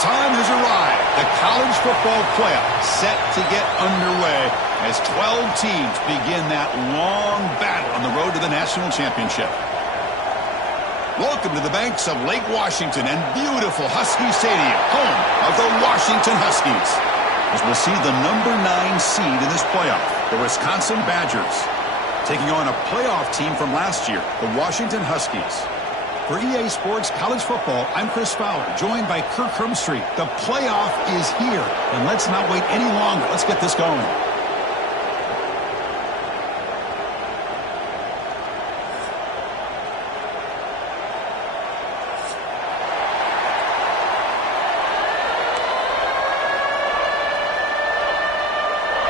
time has arrived. The college football playoff set to get underway as 12 teams begin that long battle on the road to the national championship. Welcome to the banks of Lake Washington and beautiful Husky Stadium, home of the Washington Huskies. As we'll see the number 9 seed in this playoff, the Wisconsin Badgers, taking on a playoff team from last year, the Washington Huskies. For EA Sports College Football, I'm Chris Fowler, joined by Kirk Hermstreet. The playoff is here, and let's not wait any longer. Let's get this going.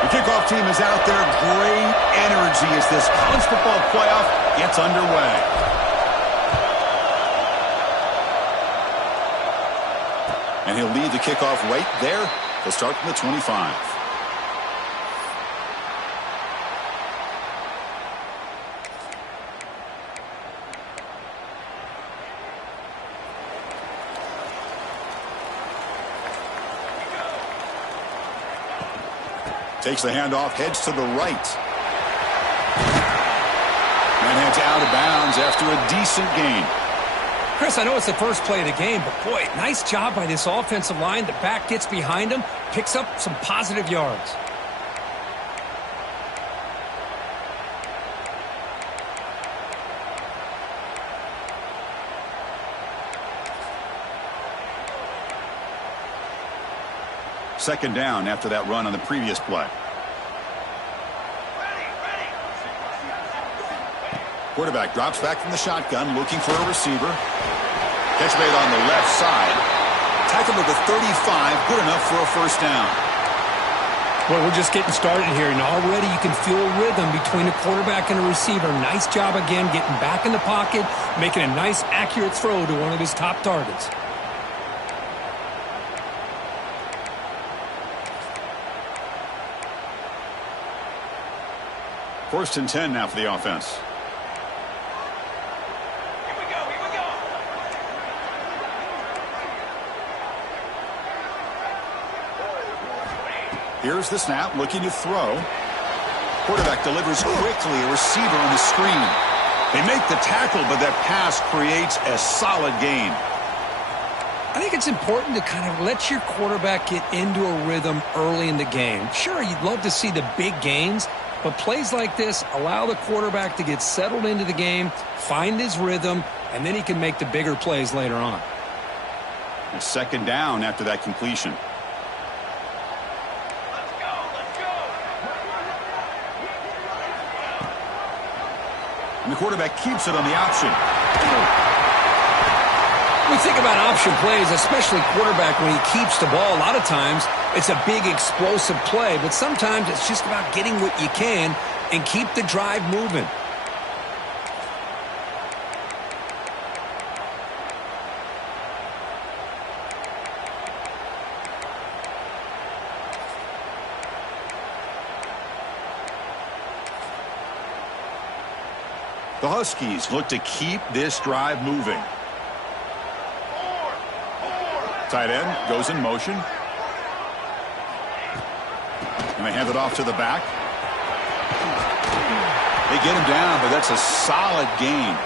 The kickoff team is out there. Great energy as this college football playoff gets underway. And he'll lead the kickoff right there. He'll start from the 25. Takes the handoff, heads to the right. And heads out of bounds after a decent gain. Chris, I know it's the first play of the game, but boy, nice job by this offensive line. The back gets behind him, picks up some positive yards. Second down after that run on the previous play. Quarterback drops back from the shotgun, looking for a receiver. Catch made on the left side. Tackle to the 35, good enough for a first down. Well, we're just getting started here, and already you can feel a rhythm between a quarterback and a receiver. Nice job again getting back in the pocket, making a nice, accurate throw to one of his top targets. First and 10 now for the offense. Here's the snap, looking to throw. Quarterback delivers quickly, a receiver on the screen. They make the tackle, but that pass creates a solid gain. I think it's important to kind of let your quarterback get into a rhythm early in the game. Sure, you'd love to see the big gains, but plays like this allow the quarterback to get settled into the game, find his rhythm, and then he can make the bigger plays later on. A second down after that completion. And the quarterback keeps it on the option. We think about option plays, especially quarterback when he keeps the ball. A lot of times it's a big explosive play, but sometimes it's just about getting what you can and keep the drive moving. The Huskies look to keep this drive moving. Tight end goes in motion. And they hand it off to the back. They get him down, but that's a solid gain.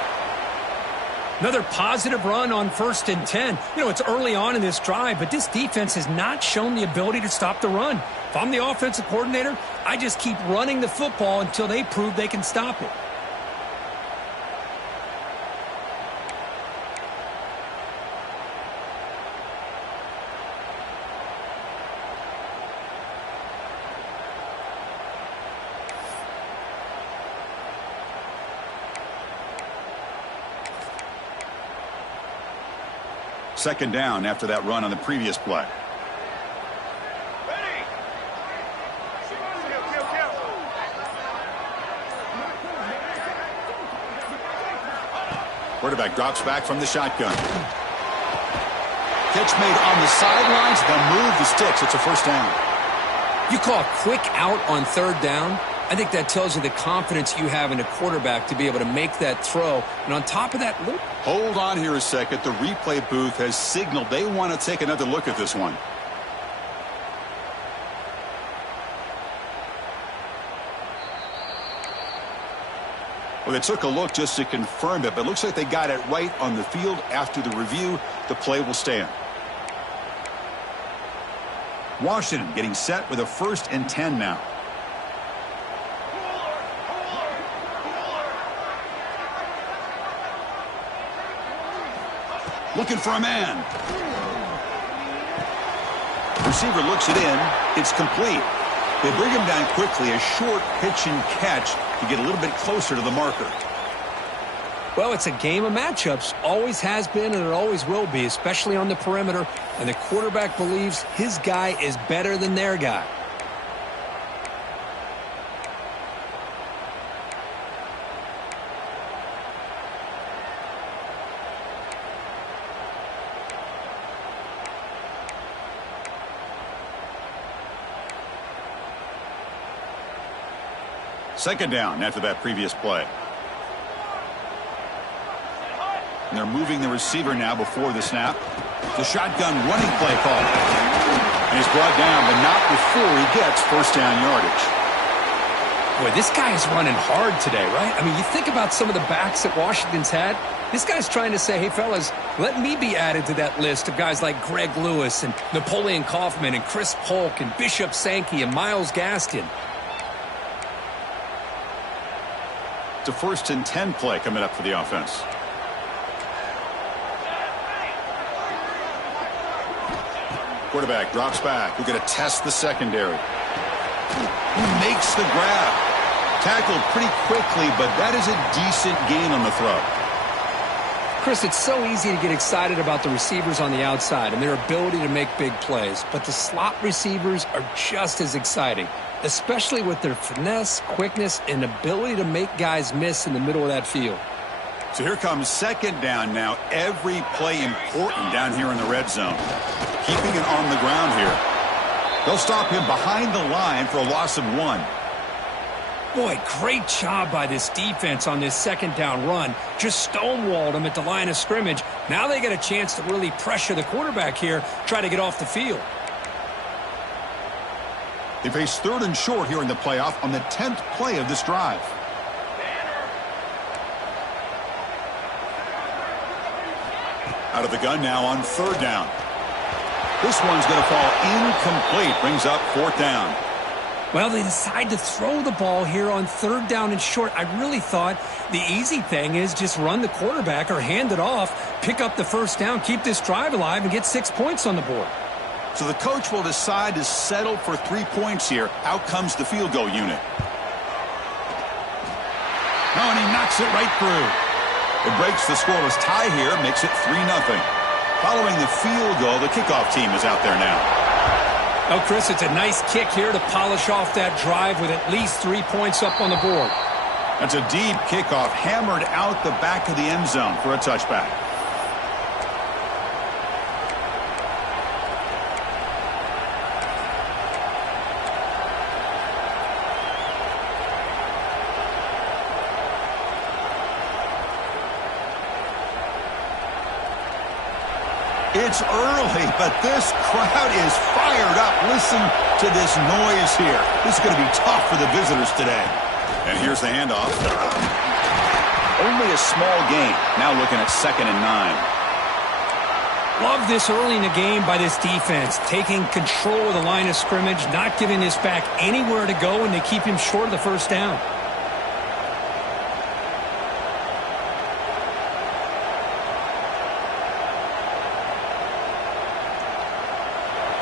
Another positive run on 1st and 10. You know, it's early on in this drive, but this defense has not shown the ability to stop the run. If I'm the offensive coordinator, I just keep running the football until they prove they can stop it. Second down after that run on the previous play. Quarterback drops back from the shotgun. Catch made on the sidelines. The move, the sticks. It's a first down. You call a quick out on 3rd down. I think that tells you the confidence you have in a quarterback to be able to make that throw. And on top of that, hold on here a second. The replay booth has signaled they want to take another look at this one. Well, they took a look just to confirm it, but it looks like they got it right on the field. After the review, the play will stand. Washington getting set with a 1st and 10 now. Looking for a man. Receiver looks it in. It's complete. They bring him down quickly. A short pitch and catch to get a little bit closer to the marker. Well, it's a game of matchups. Always has been and it always will be, especially on the perimeter. And the quarterback believes his guy is better than their guy. Second down after that previous play. And they're moving the receiver now before the snap. The shotgun running play call. And he's brought down, but not before he gets first down yardage. Boy, this guy is running hard today, right? I mean, you think about some of the backs that Washington's had. This guy's trying to say, hey, fellas, let me be added to that list of guys like Greg Lewis and Napoleon Kaufman and Chris Polk and Bishop Sankey and Myles Gaskin. It's a 1st and 10 play coming up for the offense. Quarterback drops back. We're going to test the secondary. He makes the grab. Tackled pretty quickly, but that is a decent gain on the throw. Chris, it's so easy to get excited about the receivers on the outside and their ability to make big plays, but the slot receivers are just as exciting, especially with their finesse, quickness, and ability to make guys miss in the middle of that field. So here comes second down now. Every play important down here in the red zone. Keeping it on the ground here. They'll stop him behind the line for a loss of 1. Boy, great job by this defense on this second down run. Just stonewalled him at the line of scrimmage. Now they get a chance to really pressure the quarterback here, try to get off the field. They face 3rd and short here in the playoff on the 10th play of this drive. Out of the gun now on 3rd down. This one's going to fall incomplete. Brings up 4th down. Well, they decide to throw the ball here on 3rd down and short. I really thought the easy thing is just run the quarterback or hand it off, pick up the first down, keep this drive alive, and get 6 points on the board. So the coach will decide to settle for 3 points here. Out comes the field goal unit. Oh, and he knocks it right through. It breaks the scoreless tie here, makes it 3-0. Following the field goal, the kickoff team is out there now. Oh, Chris, it's a nice kick here to polish off that drive with at least 3 points up on the board. That's a deep kickoff, hammered out the back of the end zone for a touchback. It's early, but this crowd is fired up. Listen to this noise here. This is going to be tough for the visitors today. And here's the handoff. Only a small gain. Now looking at 2nd and 9. Love this early in the game by this defense, taking control of the line of scrimmage, not giving this back anywhere to go, and they keep him short of the first down.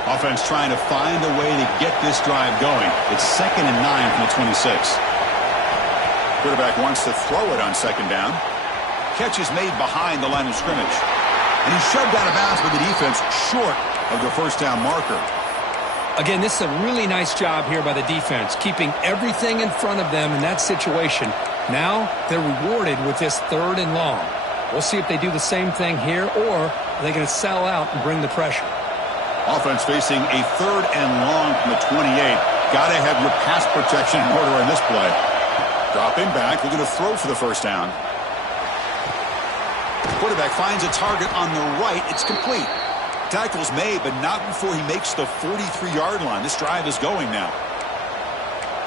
Offense trying to find a way to get this drive going. It's 2nd and 9 from the 26. Quarterback wants to throw it on 2nd down. Catch is made behind the line of scrimmage. And he's shoved out of bounds by the defense short of the first down marker. Again, this is a really nice job here by the defense, keeping everything in front of them in that situation. Now they're rewarded with this 3rd and long. We'll see if they do the same thing here, or are they going to sell out and bring the pressure. Offense facing a 3rd and long from the 28. got to have your pass protection in order in this play. Dropping back, looking to throw for the first down. Quarterback finds a target on the right. It's complete. Tackle's made, but not before he makes the 43-yard line. This drive is going now.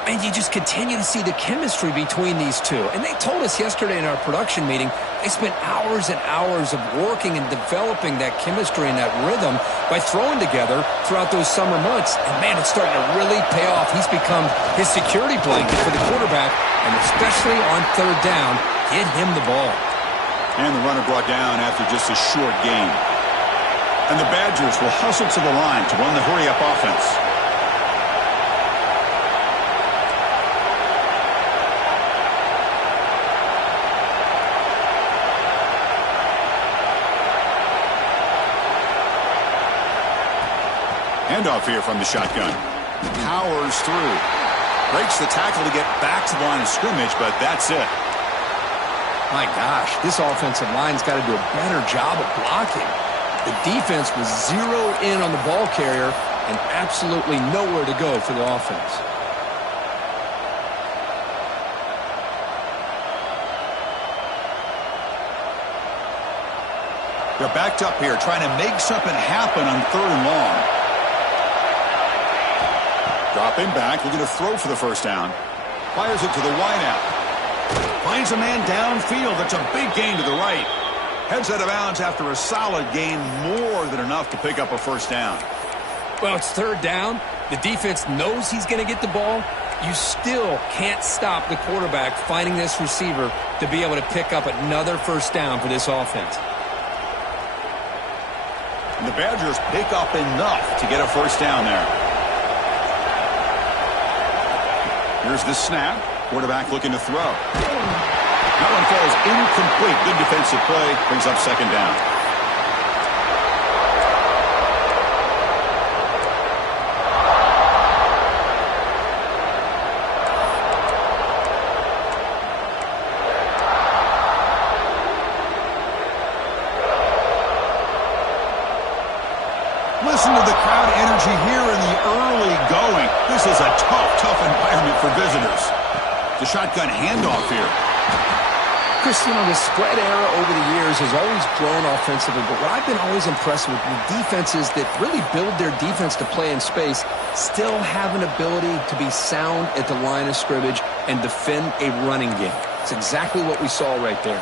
And you just continue to see the chemistry between these two. And they told us yesterday in our production meeting, they spent hours and hours of working and developing that chemistry and that rhythm by throwing together throughout those summer months. And, man, it's starting to really pay off. He's become his security blanket for the quarterback, and especially on third down, get him the ball. And the runner brought down after just a short gain. And the Badgers will hustle to the line to run the hurry-up offense. Handoff here from the shotgun. Powers through. Breaks the tackle to get back to the line of scrimmage, but that's it. My gosh, this offensive line's got to do a better job of blocking. The defense was zeroed in on the ball carrier and absolutely nowhere to go for the offense. They're backed up here, trying to make something happen on third and long. Dropping back, looking to throw for the first down. Fires it to the wideout. Finds a man downfield. That's a big gain to the right. Heads out of bounds after a solid gain, more than enough to pick up a first down. Well, it's third down. The defense knows he's going to get the ball. You still can't stop the quarterback finding this receiver to be able to pick up another first down for this offense. And the Badgers pick up enough to get a first down there. Here's the snap. Quarterback looking to throw. That one falls incomplete. Good defensive play. Brings up second down. Listen to the crowd energy here in the early going. This is a tough environment for visitors. The shotgun handoff here. Chris, the spread era over the years has always grown offensively, but what I've been always impressed with defenses that really build their defense to play in space still have an ability to be sound at the line of scrimmage and defend a running game. It's exactly what we saw right there.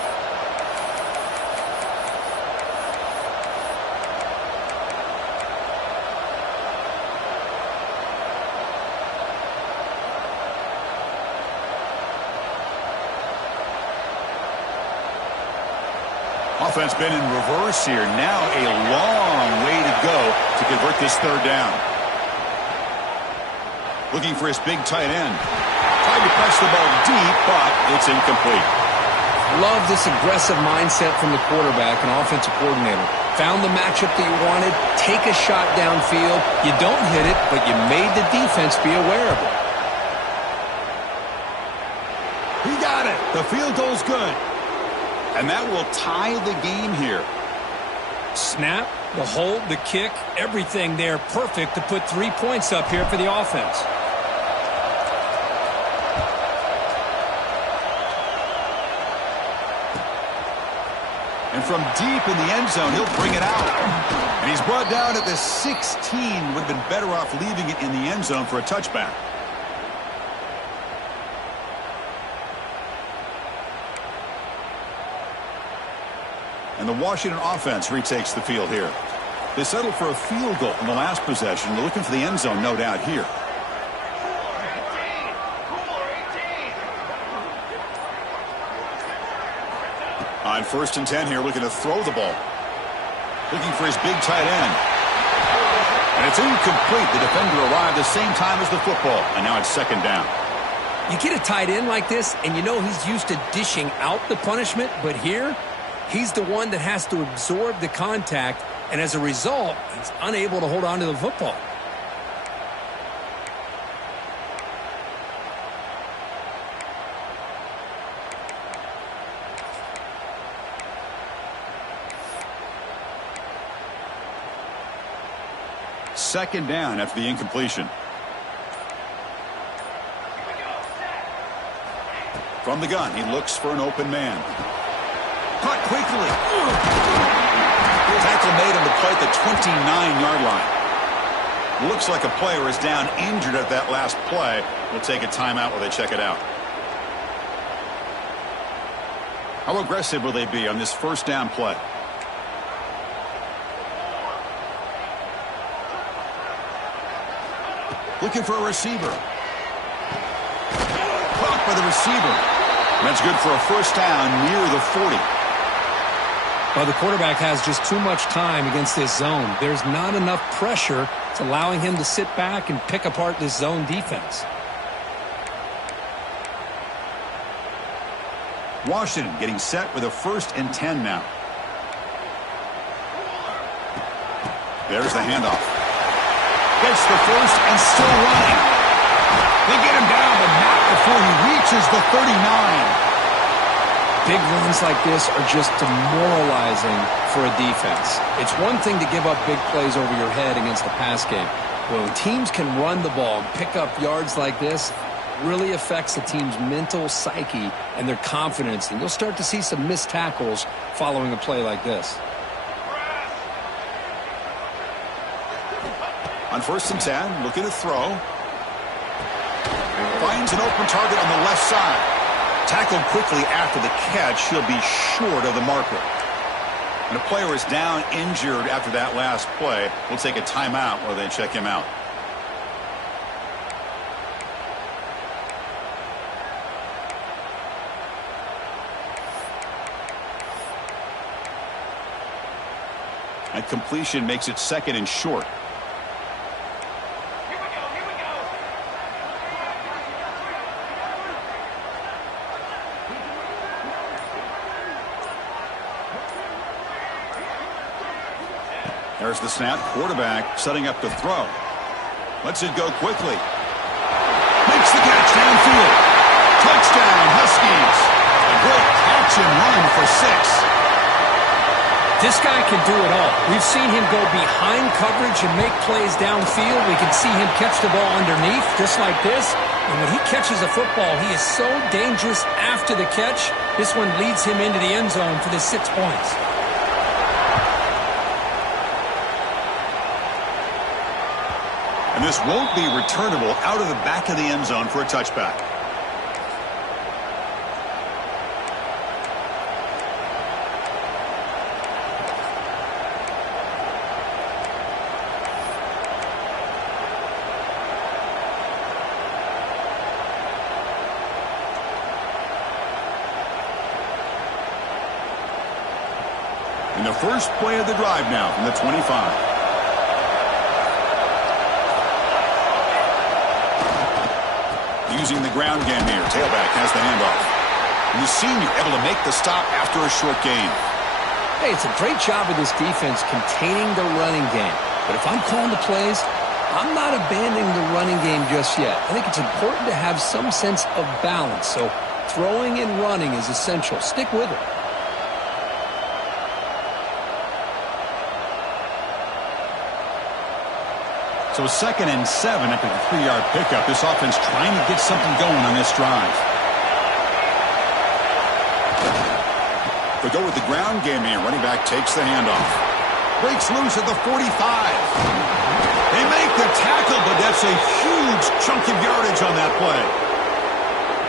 Offense been in reverse here. Now a long way to go to convert this third down. Looking for his big tight end. Tried to press the ball deep, but it's incomplete. Love this aggressive mindset from the quarterback and offensive coordinator. Found the matchup that you wanted. Take a shot downfield. You don't hit it, but you made the defense be aware of it. He got it. The field goal's good. And that will tie the game here. Snap, the hold, the kick, everything there perfect to put 3 points up here for the offense. And from deep in the end zone, he'll bring it out. And he's brought down at the 16. Would have been better off leaving it in the end zone for a touchback. And the Washington offense retakes the field here. They settled for a field goal in the last possession. They're looking for the end zone, no doubt, here. On 1st and 10 here, looking to throw the ball. Looking for his big tight end. And it's incomplete. The defender arrived the same time as the football. And now it's second down. You get a tight end like this, and you know he's used to dishing out the punishment, but here, he's the one that has to absorb the contact, and as a result, he's unable to hold on to the football. Second down after the incompletion. From the gun, he looks for an open man. Caught quickly. Tackle made on the play at the 29-yard line. Looks like a player is down injured at that last play. We'll take a timeout while they check it out. How aggressive will they be on this first down play? Looking for a receiver. Caught by the receiver. That's good for a first down near the 40. Well, the quarterback has just too much time against this zone. There's not enough pressure. It's allowing him to sit back and pick apart this zone defense. Washington getting set with a 1st and 10 now. There's the handoff. Gets the first and still running. They get him down, but not before he reaches the 39. Big runs like this are just demoralizing for a defense. It's one thing to give up big plays over your head against the pass game. But when teams can run the ball and pick up yards like this, it really affects the team's mental psyche and their confidence. And you'll start to see some missed tackles following a play like this. On 1st and 10, looking to throw. Finds an open target on the left side. Tackled quickly after the catch. He'll be short of the marker. And a player is down injured after that last play. We'll take a timeout while they check him out. That completion makes it 2nd and short. There's the snap. Quarterback setting up to throw. Lets it go quickly. Makes the catch downfield. Touchdown, Huskies. A great catch and run for 6. This guy can do it all. We've seen him go behind coverage and make plays downfield. We can see him catch the ball underneath, just like this. And when he catches a football, he is so dangerous after the catch. This one leads him into the end zone for the 6 points. And this won't be returnable out of the back of the end zone for a touchback. And the first play of the drive now from the 25. Using the ground game here. Tailback has the handoff. And the senior able to make the stop after a short gain. Hey, it's a great job of this defense containing the running game. But if I'm calling the plays, I'm not abandoning the running game just yet. I think it's important to have some sense of balance. So throwing and running is essential. Stick with it. So 2nd and 7 after the 3-yard pickup. This offense trying to get something going on this drive. They go with the ground game here. Running back takes the handoff. Breaks loose at the 45. They make the tackle, but that's a huge chunk of yardage on that play.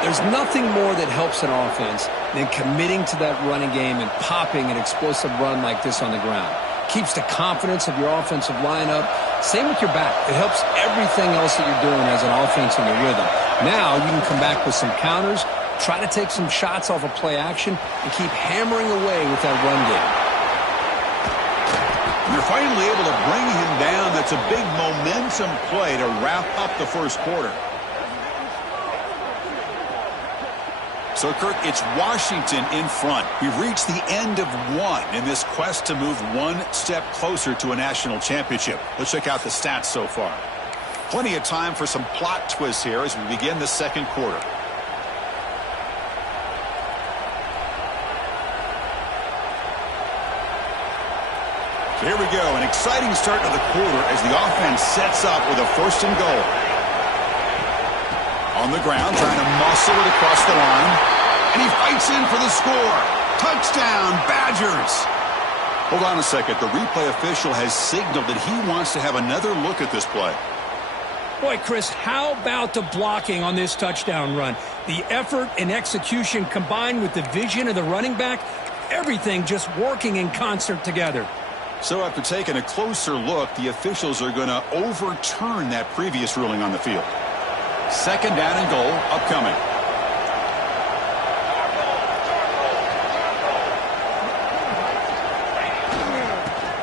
There's nothing more that helps an offense than committing to that running game and popping an explosive run like this on the ground. Keeps the confidence of your offensive lineup. Same with your back. It helps everything else that you're doing as an offense in your rhythm. Now you can come back with some counters, try to take some shots off of play action, and keep hammering away with that run game. You're finally able to bring him down. That's a big momentum play to wrap up the first quarter. So, Kirk, it's Washington in front. We've reached the end of one in this quest to move one step closer to a national championship. Let's check out the stats so far. Plenty of time for some plot twists here as we begin the second quarter. So here we go, an exciting start to the quarter as the offense sets up with a 1st and goal. On the ground, trying to muscle it across the line. And he fights in for the score. Touchdown, Badgers. Hold on a second. The replay official has signaled that he wants to have another look at this play. Boy, Chris, how about the blocking on this touchdown run? The effort and execution combined with the vision of the running back, everything just working in concert together. So after taking a closer look, the officials are going to overturn that previous ruling on the field. Second down and goal upcoming.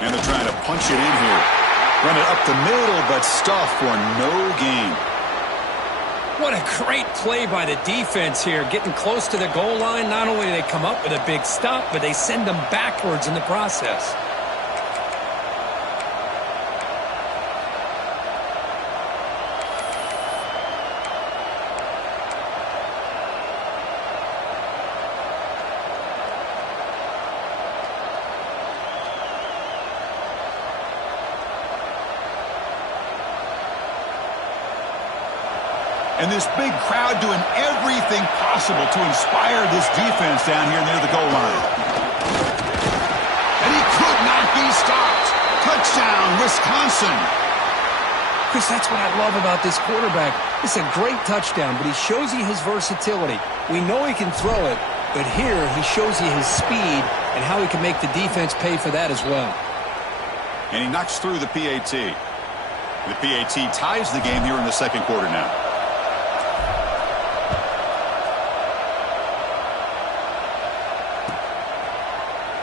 And they're trying to punch it in here. Run it up the middle, but stuff for no gain. What a great play by the defense here. Getting close to the goal line, not only do they come up with a big stop, but they send them backwards in the process. And this big crowd doing everything possible to inspire this defense down here near the goal line. And he could not be stopped. Touchdown, Wisconsin. Chris, that's what I love about this quarterback. It's a great touchdown, but he shows you his versatility. We know he can throw it, but here he shows you his speed and how he can make the defense pay for that as well. And he knocks through the PAT. The PAT ties the game here in the second quarter now.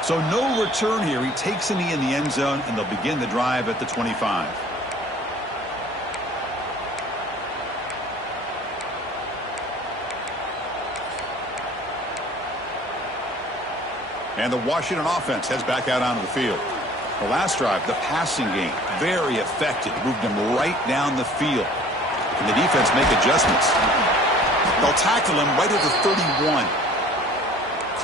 So no return here. He takes a knee in the end zone, and they'll begin the drive at the 25. And the Washington offense heads back out onto the field. The last drive, the passing game, very effective. Moved him right down the field. And the defense make adjustments. They'll tackle him right at the 31.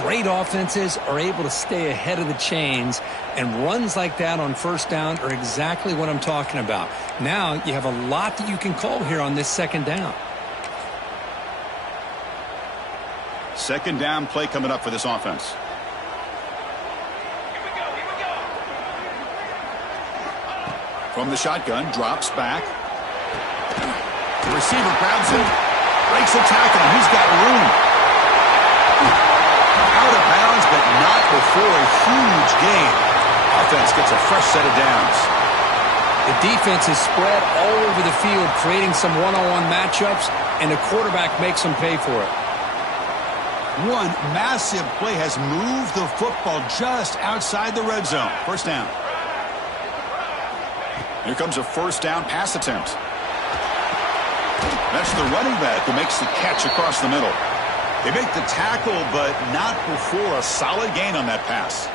Great offenses are able to stay ahead of the chains, and runs like that on first down are exactly what I'm talking about. Now you have a lot that you can call here on this second down. Second down play coming up for this offense. From the shotgun, drops back. The receiver grabs him, breaks a tackle, and he's got room. Out of bounds, but not before a huge gain. Offense gets a fresh set of downs. The defense is spread all over the field, creating some one-on-one matchups, and the quarterback makes them pay for it. One massive play has moved the football just outside the red zone. First down. Here comes a first down pass attempt. That's the running back who makes the catch across the middle. They make the tackle, but not before a solid gain on that pass.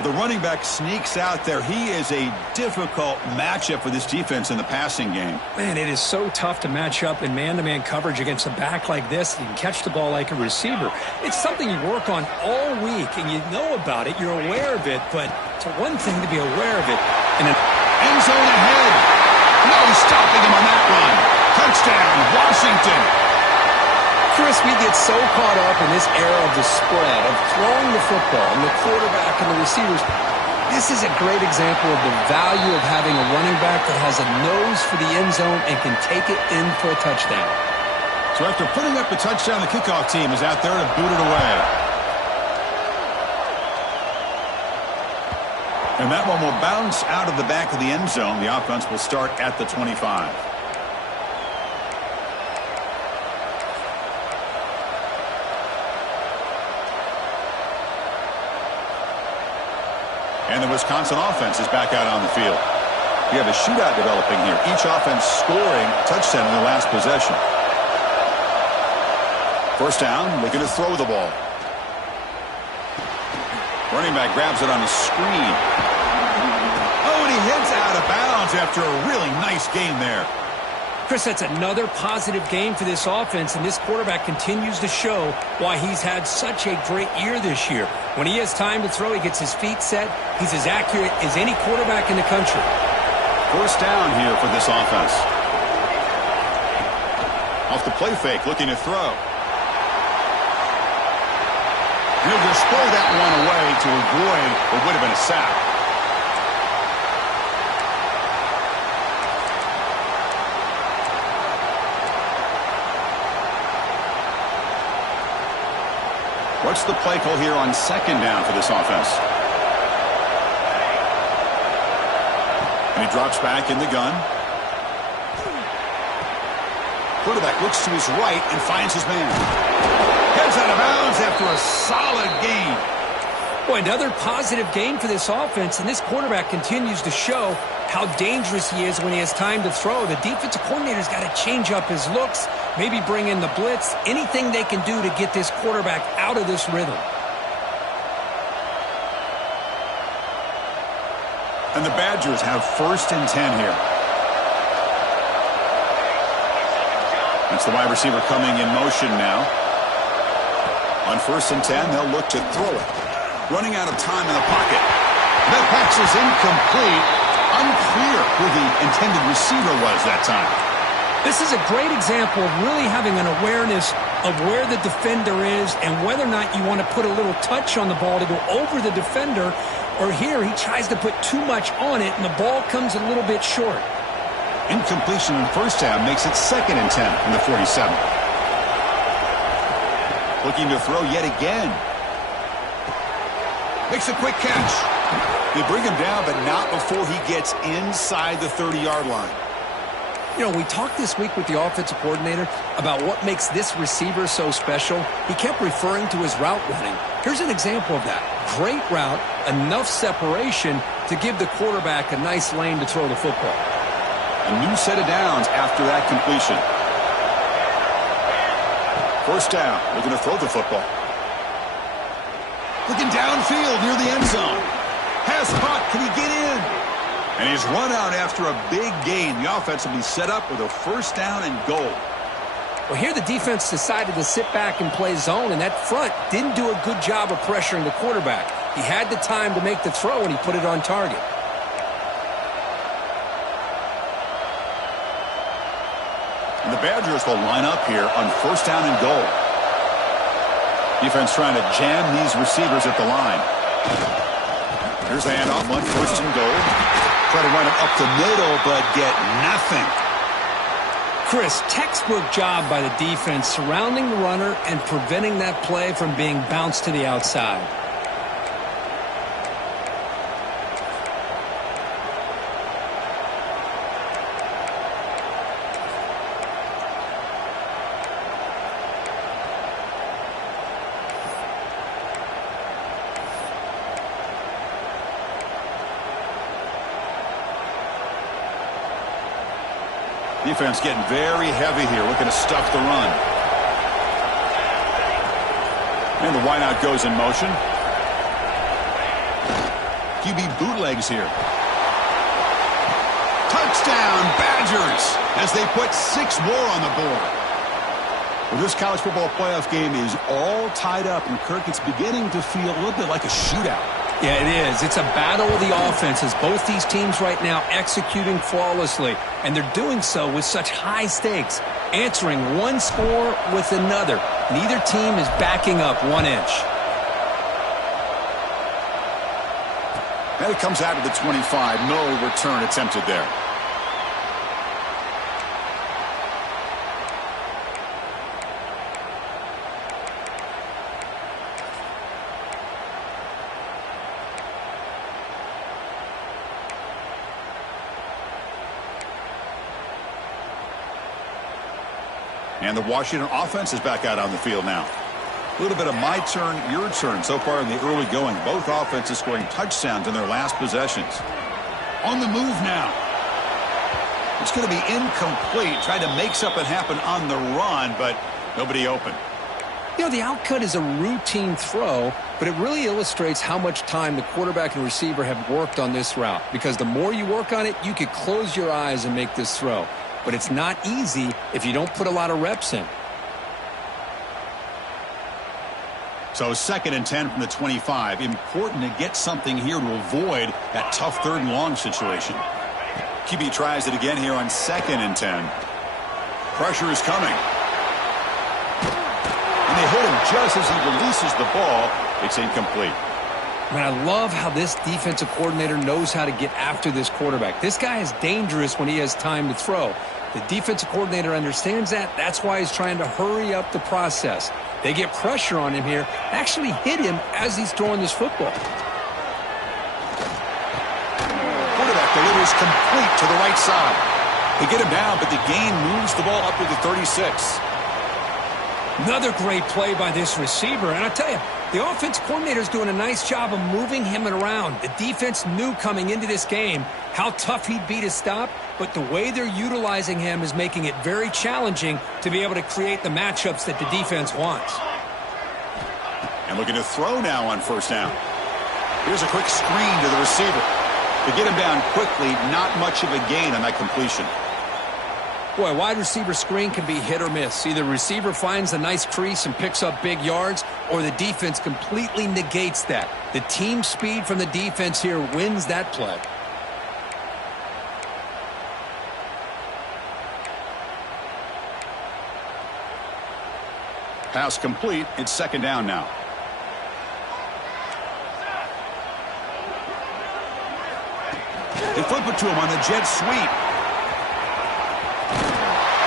The running back sneaks out there. He is a difficult matchup for this defense in the passing game. Man, it is so tough to match up in man-to-man coverage against a back like this. You can catch the ball like a receiver. It's something you work on all week, and you know about it. You're aware of it, but it's one thing to be aware of it. And an end zone ahead. No stopping him on that run. Touchdown, Washington. Chris, we get so caught up in this era of the spread, of throwing the football, and the quarterback and the receivers. This is a great example of the value of having a running back that has a nose for the end zone and can take it in for a touchdown. So after putting up the touchdown, the kickoff team is out there to boot it away. And that one will bounce out of the back of the end zone. The offense will start at the 25. And the Wisconsin offense is back out on the field. We have a shootout developing here. Each offense scoring a touchdown in their last possession. First down, looking to throw the ball. Running back grabs it on the screen. Oh, and he heads out of bounds after a really nice game there. Chris, that's another positive game for this offense, and this quarterback continues to show why he's had such a great year this year. When he has time to throw, he gets his feet set. He's as accurate as any quarterback in the country. First down here for this offense. Off the play fake, looking to throw. He'll just throw that one away to avoid what would have been a sack. What's the play call here on second down for this offense? And he drops back in the gun. Quarterback looks to his right and finds his man. Heads out of bounds after a solid gain. Boy, another positive gain for this offense, and this quarterback continues to show how dangerous he is when he has time to throw. The defensive coordinator's got to change up his looks, maybe bring in the blitz, anything they can do to get this quarterback out of this rhythm. And the Badgers have 1st and 10 here. That's the wide receiver coming in motion now. On 1st and 10, they'll look to throw it. Running out of time in the pocket. That pass is incomplete. Unclear who the intended receiver was that time. This is a great example of really having an awareness of where the defender is and whether or not you want to put a little touch on the ball to go over the defender, or here he tries to put too much on it and the ball comes a little bit short. Incompletion in first down makes it 2nd and 10 from the 47. Looking to throw yet again. Makes a quick catch. They bring him down, but not before he gets inside the 30-yard line. You know, we talked this week with the offensive coordinator about what makes this receiver so special. He kept referring to his route running. Here's an example of that. Great route, enough separation to give the quarterback a nice lane to throw the football. A new set of downs after that completion. 1st down. They're going to throw the football. Looking downfield near the end zone. Pass caught. Can he get in? And he's run out after a big gain. The offense will be set up with a 1st down and goal. Well, here the defense decided to sit back and play zone, and that front didn't do a good job of pressuring the quarterback. He had the time to make the throw, and he put it on target. And the Badgers will line up here on 1st down and goal. Defense trying to jam these receivers at the line. Here's the handoff on 1st and goal. Try to run it up the middle, but get nothing. Chris, textbook job by the defense surrounding the runner and preventing that play from being bounced to the outside. Defense getting very heavy here, looking to stuff the run. And the wideout goes in motion. QB bootlegs here. Touchdown, Badgers, as they put 6 more on the board. Well, this college football playoff game is all tied up, and Kirk, it's beginning to feel a little bit like a shootout. Yeah, it is. It's a battle of the offenses. Both these teams right now executing flawlessly, and they're doing so with such high stakes, answering one score with another. Neither team is backing up 1 inch. And it comes out of the 25. No return attempted there. And the Washington offense is back out on the field now. A little bit of my turn, your turn so far in the early going. Both offenses scoring touchdowns in their last possessions. On the move now. It's going to be incomplete. Tried to make something happen on the run, but nobody open. You know, the outcut is a routine throw, but it really illustrates how much time the quarterback and receiver have worked on this route. Because the more you work on it, you could close your eyes and make this throw. But it's not easy if you don't put a lot of reps in. So 2nd and 10 from the 25. Important to get something here to avoid that tough 3rd and long situation. QB tries it again here on 2nd and 10. Pressure is coming. And they hit him just as he releases the ball. It's incomplete. Man, I love how this defensive coordinator knows how to get after this quarterback. This guy is dangerous when he has time to throw. The defensive coordinator understands that. That's why he's trying to hurry up the process. They get pressure on him here, actually hit him as he's throwing this football. Quarterback delivers complete to the right side. They get him down, but the gain moves the ball up to the 36. Another great play by this receiver. And I tell you, the offense coordinator is doing a nice job of moving him around. The defense knew coming into this game how tough he'd be to stop, but the way they're utilizing him is making it very challenging to be able to create the matchups that the defense wants. And looking to throw now on first down. Here's a quick screen to the receiver. To get him down quickly, not much of a gain on that completion. Boy, wide receiver screen can be hit or miss. Either receiver finds a nice crease and picks up big yards, or the defense completely negates that. The team speed from the defense here wins that play. Pass complete. It's second down now. They flip it to him on the jet sweep.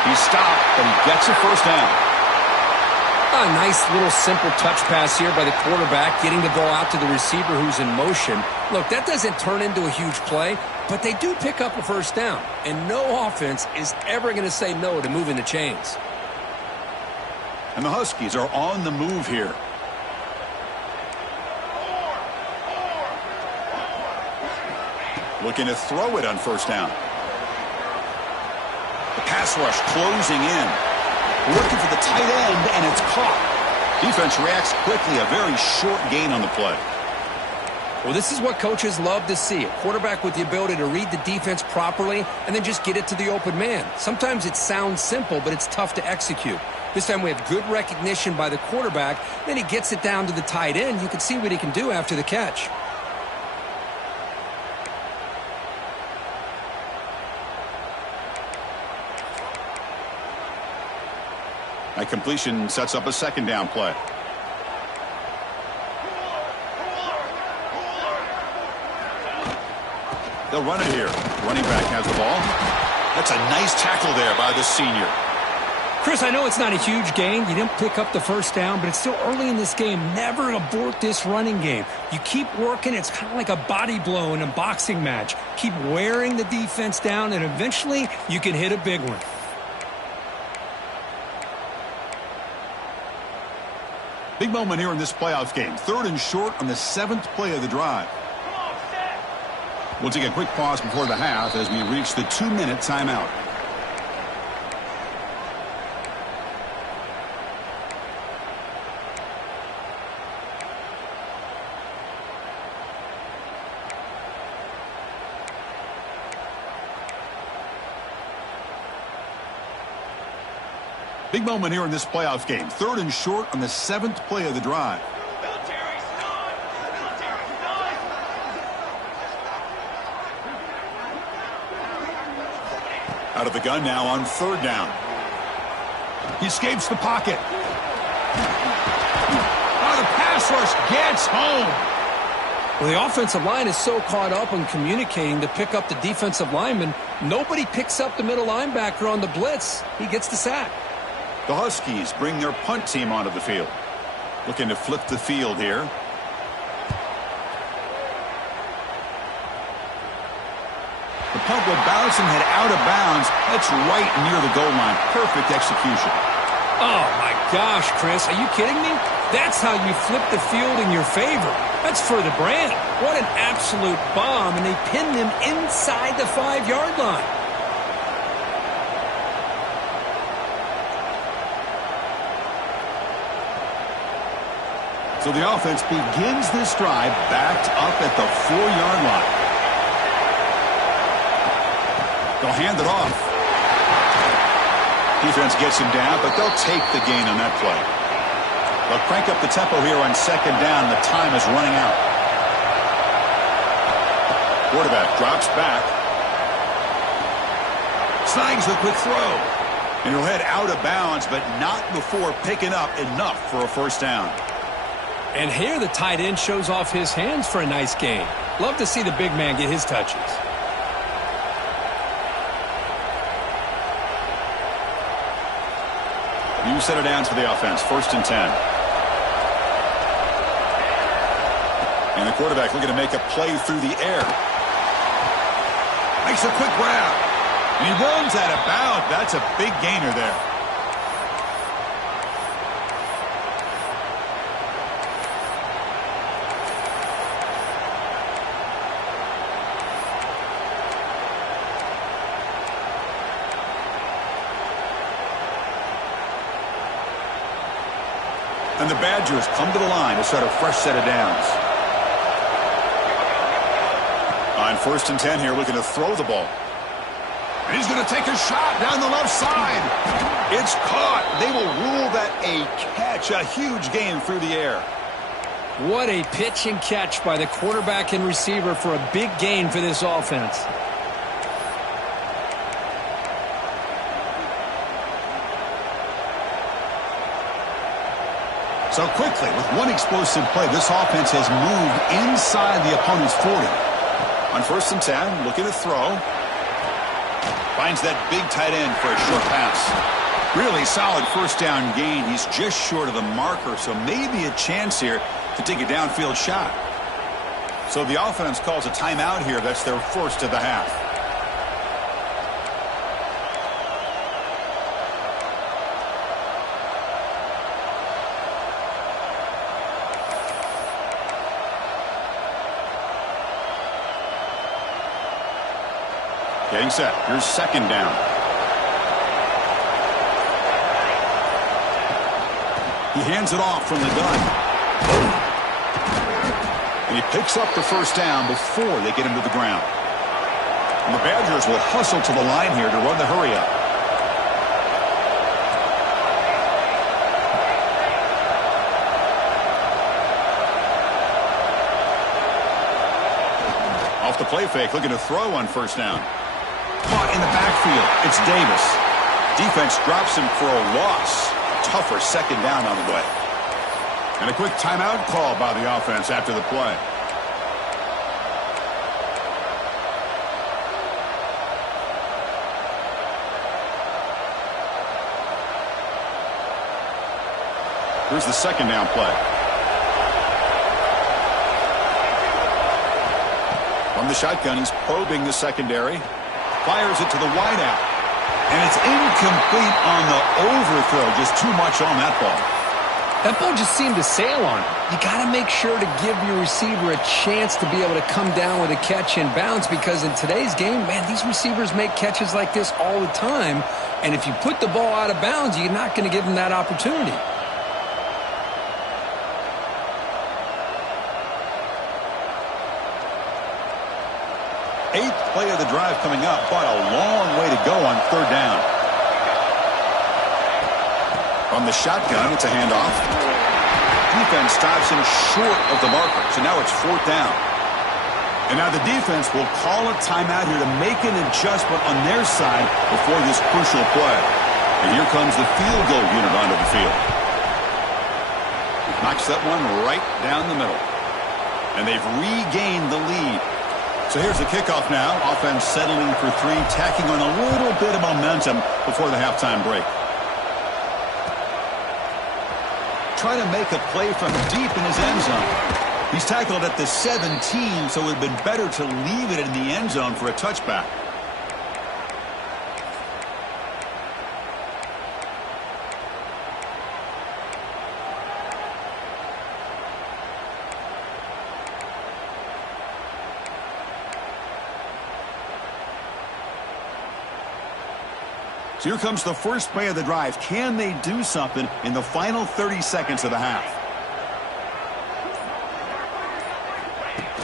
He stopped, but he gets a first down. A nice little simple touch pass here by the quarterback, getting the ball out to the receiver who's in motion. Look, that doesn't turn into a huge play, but they do pick up a first down, and no offense is ever going to say no to moving the chains. And the Huskies are on the move here. Looking to throw it on first down. The pass rush closing in. Looking for the tight end, and it's caught. Defense reacts quickly. A very short gain on the play. Well, this is what coaches love to see. A quarterback with the ability to read the defense properly and then just get it to the open man. Sometimes it sounds simple, but it's tough to execute. This time we have good recognition by the quarterback. Then he gets it down to the tight end. You can see what he can do after the catch. That completion sets up a second down play. They'll run it here. Running back has the ball. That's a nice tackle there by the senior. Chris, I know it's not a huge gain. You didn't pick up the first down, but it's still early in this game. Never abort this running game. You keep working. It's kind of like a body blow in a boxing match. Keep wearing the defense down, and eventually you can hit a big one. Big moment here in this playoff game. Third and short on the 7th play of the drive. We'll take a quick pause before the half as we reach the 2-minute timeout. Big moment here in this playoff game. Third and short on the 7th play of the drive. Out of the gun now on third down. He escapes the pocket. Oh, the pass rush gets home. Well, the offensive line is so caught up in communicating to pick up the defensive lineman, nobody picks up the middle linebacker on the blitz. He gets the sack. The Huskies bring their punt team onto the field. Looking to flip the field here. The punt will bounce and head out of bounds. That's right near the goal line. Perfect execution. Oh, my gosh, Chris. Are you kidding me? That's how you flip the field in your favor. That's for the brand. What an absolute bomb, and they pinned him inside the 5-yard line. So the offense begins this drive backed up at the 4-yard line. They'll hand it off. Defense gets him down, but they'll take the gain on that play. They'll crank up the tempo here on second down. The time is running out. Quarterback drops back. Snags the quick throw. And he'll head out of bounds, but not before picking up enough for a first down. And here the tight end shows off his hands for a nice gain. Love to see the big man get his touches. You set it down to the offense, 1st and 10. And the quarterback looking to make a play through the air. Makes a quick grab. And he runs out of bounds. That's a big gainer there. And the Badgers come to the line to start a fresh set of downs. On 1st and 10 here, looking to throw the ball. And he's going to take a shot down the left side. It's caught. They will rule that a catch, a huge gain through the air. What a pitch and catch by the quarterback and receiver for a big gain for this offense. So quickly, with one explosive play, this offense has moved inside the opponent's 40. On 1st and 10, looking to throw. Finds that big tight end for a short pass. Really solid first down gain. He's just short of the marker, so maybe a chance here to take a downfield shot. So the offense calls a timeout here. That's their first of the half. Getting set. Here's 2nd down. He hands it off from the gun. And he picks up the first down before they get him to the ground. And the Badgers will hustle to the line here to run the hurry up. Off the play fake, looking to throw on 1st down. Caught in the backfield. It's Davis. Defense drops him for a loss. Tougher 2nd down on the way. And a quick timeout call by the offense after the play. Here's the 2nd down play. From the shotgun, he's probing the secondary. Fires it to the wideout. And it's incomplete on the overthrow. Just too much on that ball. That ball just seemed to sail on him. You got to make sure to give your receiver a chance to be able to come down with a catch and bounce, because in today's game, man, these receivers make catches like this all the time. And if you put the ball out of bounds, you're not going to give them that opportunity. Eighth play of the drive coming up, but a long way to go on 3rd down. From the shotgun, it's a handoff. Defense stops him short of the marker, so now it's 4th down. And now the defense will call a timeout here to make an adjustment on their side before this crucial play. And here comes the field goal unit onto the field. Knocks that one right down the middle. And they've regained the lead. So here's the kickoff now. Offense settling for 3, tacking on a little bit of momentum before the halftime break. Trying to make a play from deep in his end zone. He's tackled at the 17, so it would have been better to leave it in the end zone for a touchback. So here comes the first play of the drive. Can they do something in the final 30 seconds of the half?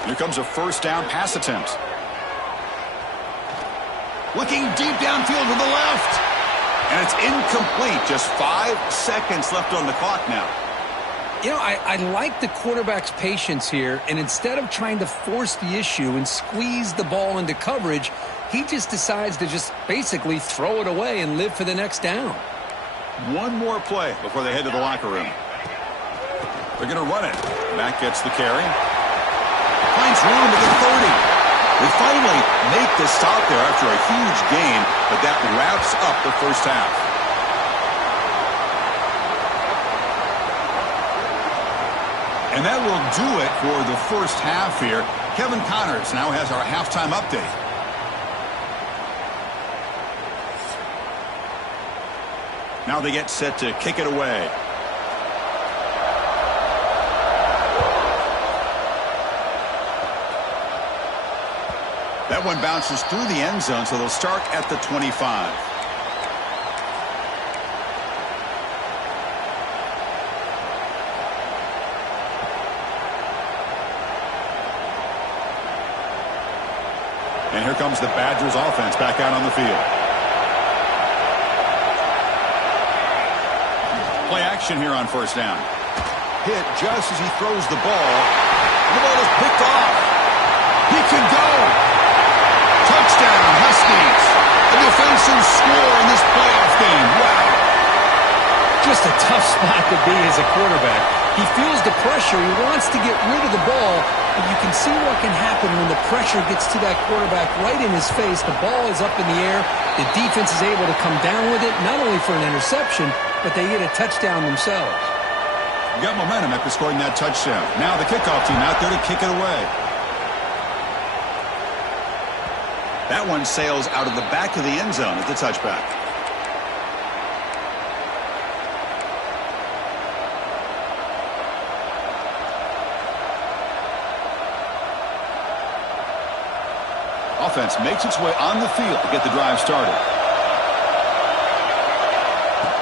Here comes a 1st down pass attempt. Looking deep downfield to the left. And it's incomplete. Just 5 seconds left on the clock now. You know, I like the quarterback's patience here, and instead of trying to force the issue and squeeze the ball into coverage, he just decides to just basically throw it away and live for the next down. One more play before they head to the locker room. They're going to run it. Mack gets the carry. Finds room at the 30. They finally make the stop there after a huge gain, but that wraps up the first half. And that will do it for the first half here. Kevin Connors now has our halftime update. Now they get set to kick it away. That one bounces through the end zone, so they'll start at the 25. And here comes the Badgers offense back out on the field. Play action here on first down. Hit just as he throws the ball. The ball is picked off. He can go. Touchdown, Huskies. A defensive score in this playoff game. Wow. Just a tough spot to be as a quarterback. He feels the pressure. He wants to get rid of the ball. But you can see what can happen when the pressure gets to that quarterback right in his face. The ball is up in the air. The defense is able to come down with it, not only for an interception, but they get a touchdown themselves. Got momentum after scoring that touchdown. Now the kickoff team out there to kick it away. That one sails out of the back of the end zone at the touchback. Offense makes its way on the field to get the drive started.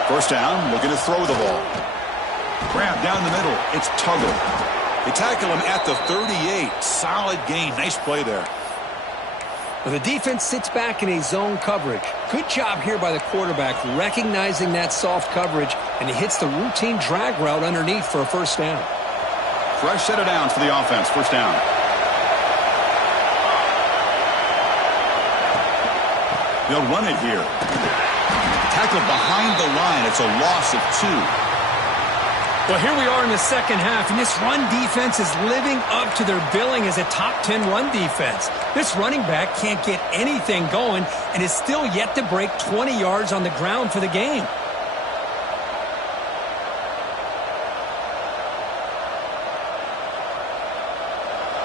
First down, looking to throw the ball. Grab down the middle. It's Tuggle. They tackle him at the 38. Solid gain. Nice play there. Well, the defense sits back in a zone coverage. Good job here by the quarterback recognizing that soft coverage, and he hits the routine drag route underneath for a first down. Fresh set of downs for the offense. First down. They'll run it here. Tackled behind the line. It's a loss of 2. Well, here we are in the second half, and this run defense is living up to their billing as a top 10 run defense. This running back can't get anything going and is still yet to break 20 yards on the ground for the game.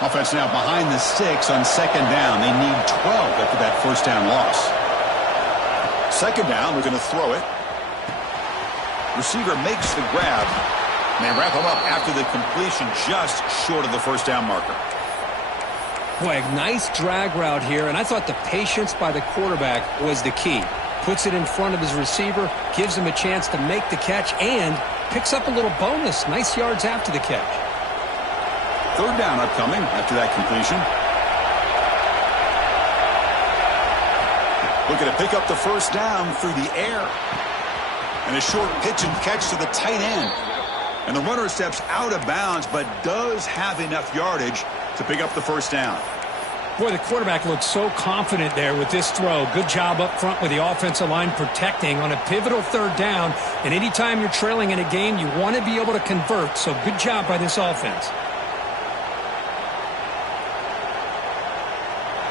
Offense now behind the 6 on second down. They need 12 after that first down loss. Second down, we're going to throw it. Receiver makes the grab. And they wrap him up after the completion just short of the first down marker. Boy, a nice drag route here, and I thought the patience by the quarterback was the key. Puts it in front of his receiver, gives him a chance to make the catch, and picks up a little bonus. Nice yards after the catch. Third down upcoming after that completion. Looking to pick up the first down through the air. And a short pitch and catch to the tight end. And the runner steps out of bounds, but does have enough yardage to pick up the first down. Boy, the quarterback looks so confident there with this throw. Good job up front with the offensive line protecting on a pivotal third down. And anytime you're trailing in a game, you want to be able to convert. So good job by this offense.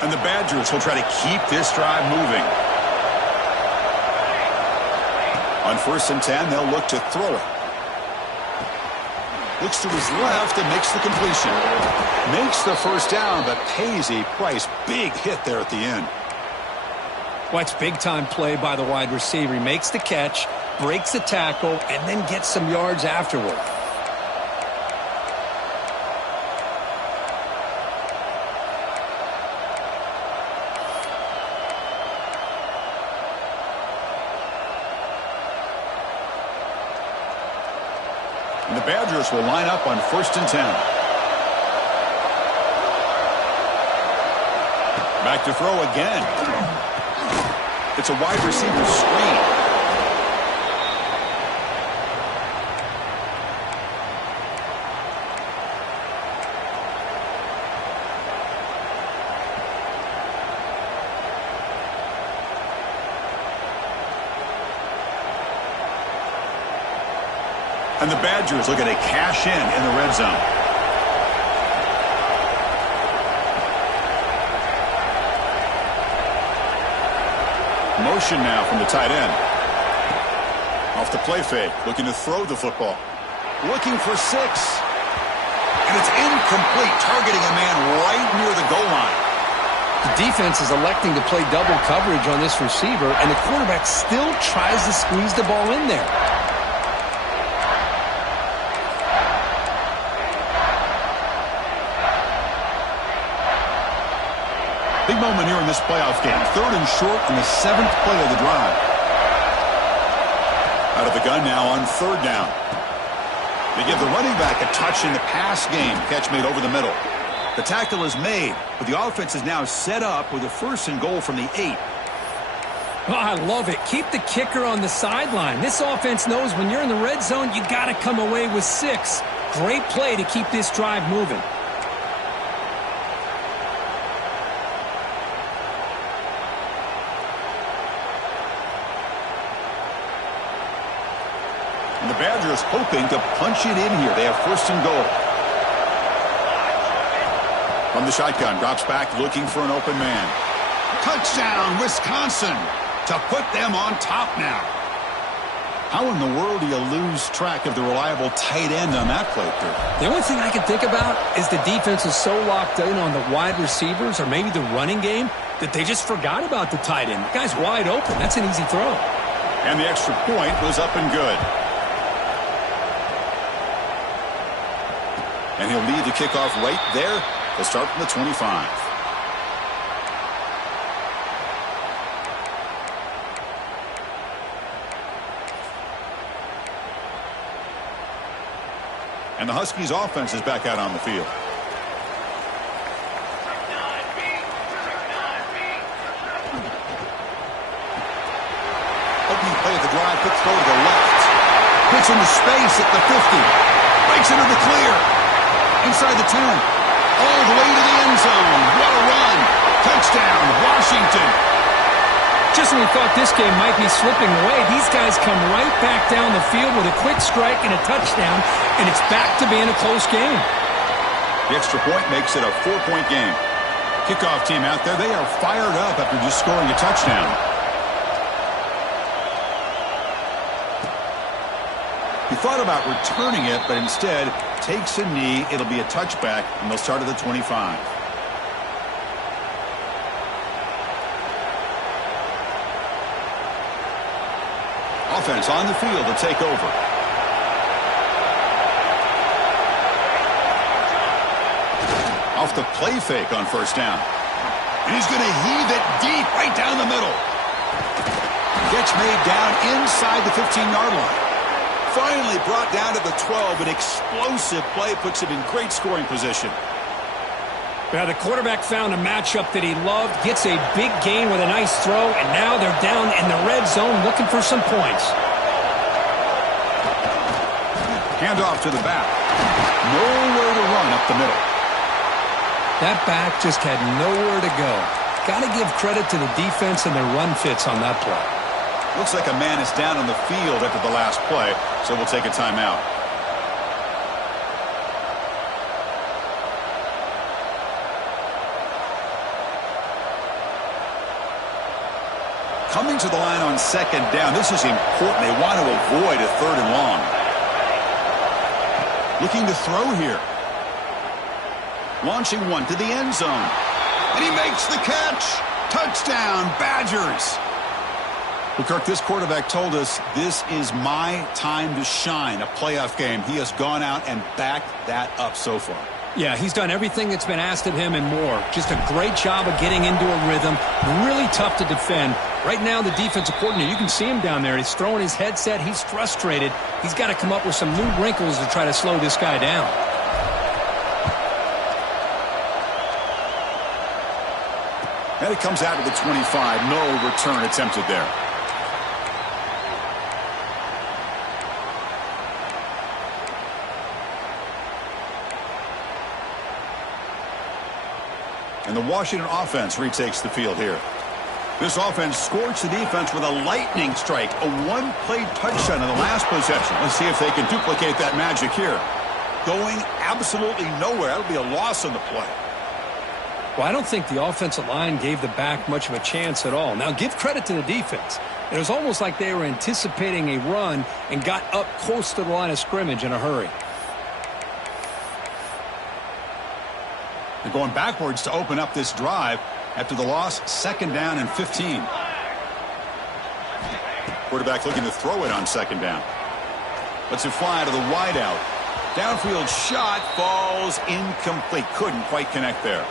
And the Badgers will try to keep this drive moving. On 1st and 10, they'll look to throw it. Looks to his left and makes the completion. Makes the first down, but pays a price. Big hit there at the end. Well, it's big-time play by the wide receiver. He makes the catch, breaks the tackle, and then gets some yards afterward. And the Badgers will line up on 1st and 10. Back to throw again. It's a wide receiver screen. And the Badgers looking to cash in the red zone. Motion now from the tight end. Off the play fake, looking to throw the football. Looking for 6. And it's incomplete, targeting a man right near the goal line. The defense is electing to play double coverage on this receiver, and the quarterback still tries to squeeze the ball in there. Big moment here in this playoff game. 3rd and short on the 7th play of the drive. Out of the gun now on 3rd down. They give the running back a touch in the pass game. Catch made over the middle. The tackle is made, but the offense is now set up with a 1st and goal from the 8. Oh, I love it. Keep the kicker on the sideline. This offense knows when you're in the red zone, you got to come away with 6. Great play to keep this drive moving. And the Badgers hoping to punch it in here. They have 1st and goal. From the shotgun, drops back looking for an open man. Touchdown, Wisconsin, to put them on top now. How in the world do you lose track of the reliable tight end on that play, Kirk? The only thing I can think about is the defense is so locked in on the wide receivers or maybe the running game that they just forgot about the tight end. The guy's wide open. That's an easy throw. And the extra point was up and good. And he'll lead the kickoff right there. They'll start from the 25. And the Huskies offense is back out on the field. Opening play of the drive, quick throw to the left. Puts into space at the 50. Breaks into the clear. Inside the 10. All the way to the end zone. What a run. Touchdown, Washington. Just when we thought this game might be slipping away, these guys come right back down the field with a quick strike and a touchdown, and it's back to being a close game. The extra point makes it a 4-point game. Kickoff team out there, they are fired up after just scoring a touchdown. He thought about returning it, but instead takes a knee. It'll be a touchback, and they'll start at the 25. Offense on the field to take over. Off the play fake on 1st down. And he's going to heave it deep right down the middle. Catch made down inside the 15-yard line. Finally brought down to the 12. An explosive play puts him in great scoring position. Well, the quarterback found a matchup that he loved, gets a big gain with a nice throw, and now they're down in the red zone looking for some points. Handoff to the back. Nowhere to run up the middle. That back just had nowhere to go. Got to give credit to the defense and their run fits on that play. Looks like a man is down on the field after the last play, so we'll take a timeout. Coming to the line on 2nd down. This is important. They want to avoid a 3rd and long. Looking to throw here. Launching one to the end zone. And he makes the catch. Touchdown, Badgers. Well, Kirk, this quarterback told us this is my time to shine, a playoff game. He has gone out and backed that up so far. Yeah, he's done everything that's been asked of him and more. Just a great job of getting into a rhythm. Really tough to defend. Right now, the defensive coordinator, you can see him down there. He's throwing his headset. He's frustrated. He's got to come up with some new wrinkles to try to slow this guy down. And it comes out to the 25. No return attempted there. And the Washington offense retakes the field here. This offense scorched the defense with a lightning strike, a one-play touchdown in the last possession. Let's see if they can duplicate that magic here. Going absolutely nowhere. That'll be a loss on the play. Well, I don't think the offensive line gave the back much of a chance at all. Now, give credit to the defense. It was almost like they were anticipating a run and got up close to the line of scrimmage in a hurry. They're going backwards to open up this drive after the loss, 2nd down and 15. Quarterback looking to throw it on 2nd down. Lets it fly to the wideout. Downfield shot falls incomplete. Couldn't quite connect there.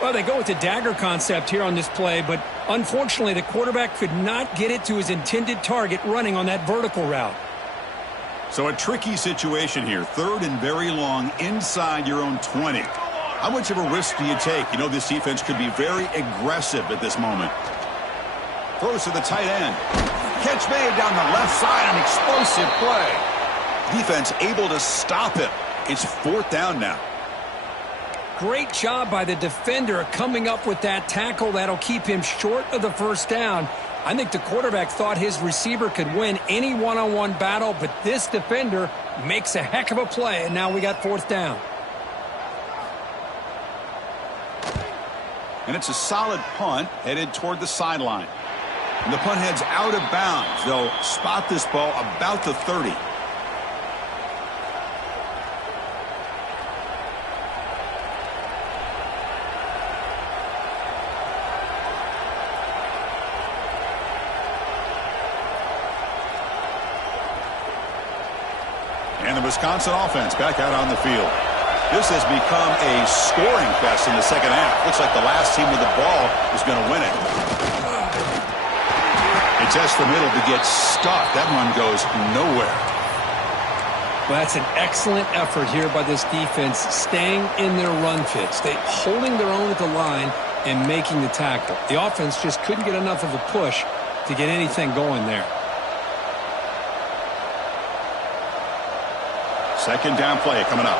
Well, they go with the dagger concept here on this play, but unfortunately the quarterback could not get it to his intended target running on that vertical route. So a tricky situation here. 3rd and very long inside your own 20. How much of a risk do you take? You know this defense could be very aggressive at this moment. Throws to the tight end. Catch made down the left side, an explosive play. Defense able to stop him. It's 4th down now. Great job by the defender coming up with that tackle. That'll keep him short of the 1st down. I think the quarterback thought his receiver could win any one-on-one battle, but this defender makes a heck of a play, and now we got 4th down. And it's a solid punt headed toward the sideline. And the punt heads out of bounds. They'll spot this ball about the 30. And the Wisconsin offense back out on the field. This has become a scoring fest in the 2nd half. Looks like the last team with the ball is going to win it. They test the middle to get stuck. That run goes nowhere. Well, that's an excellent effort here by this defense, staying in their run fits. They holding their own at the line and making the tackle. The offense just couldn't get enough of a push to get anything going there. 2nd down play coming up.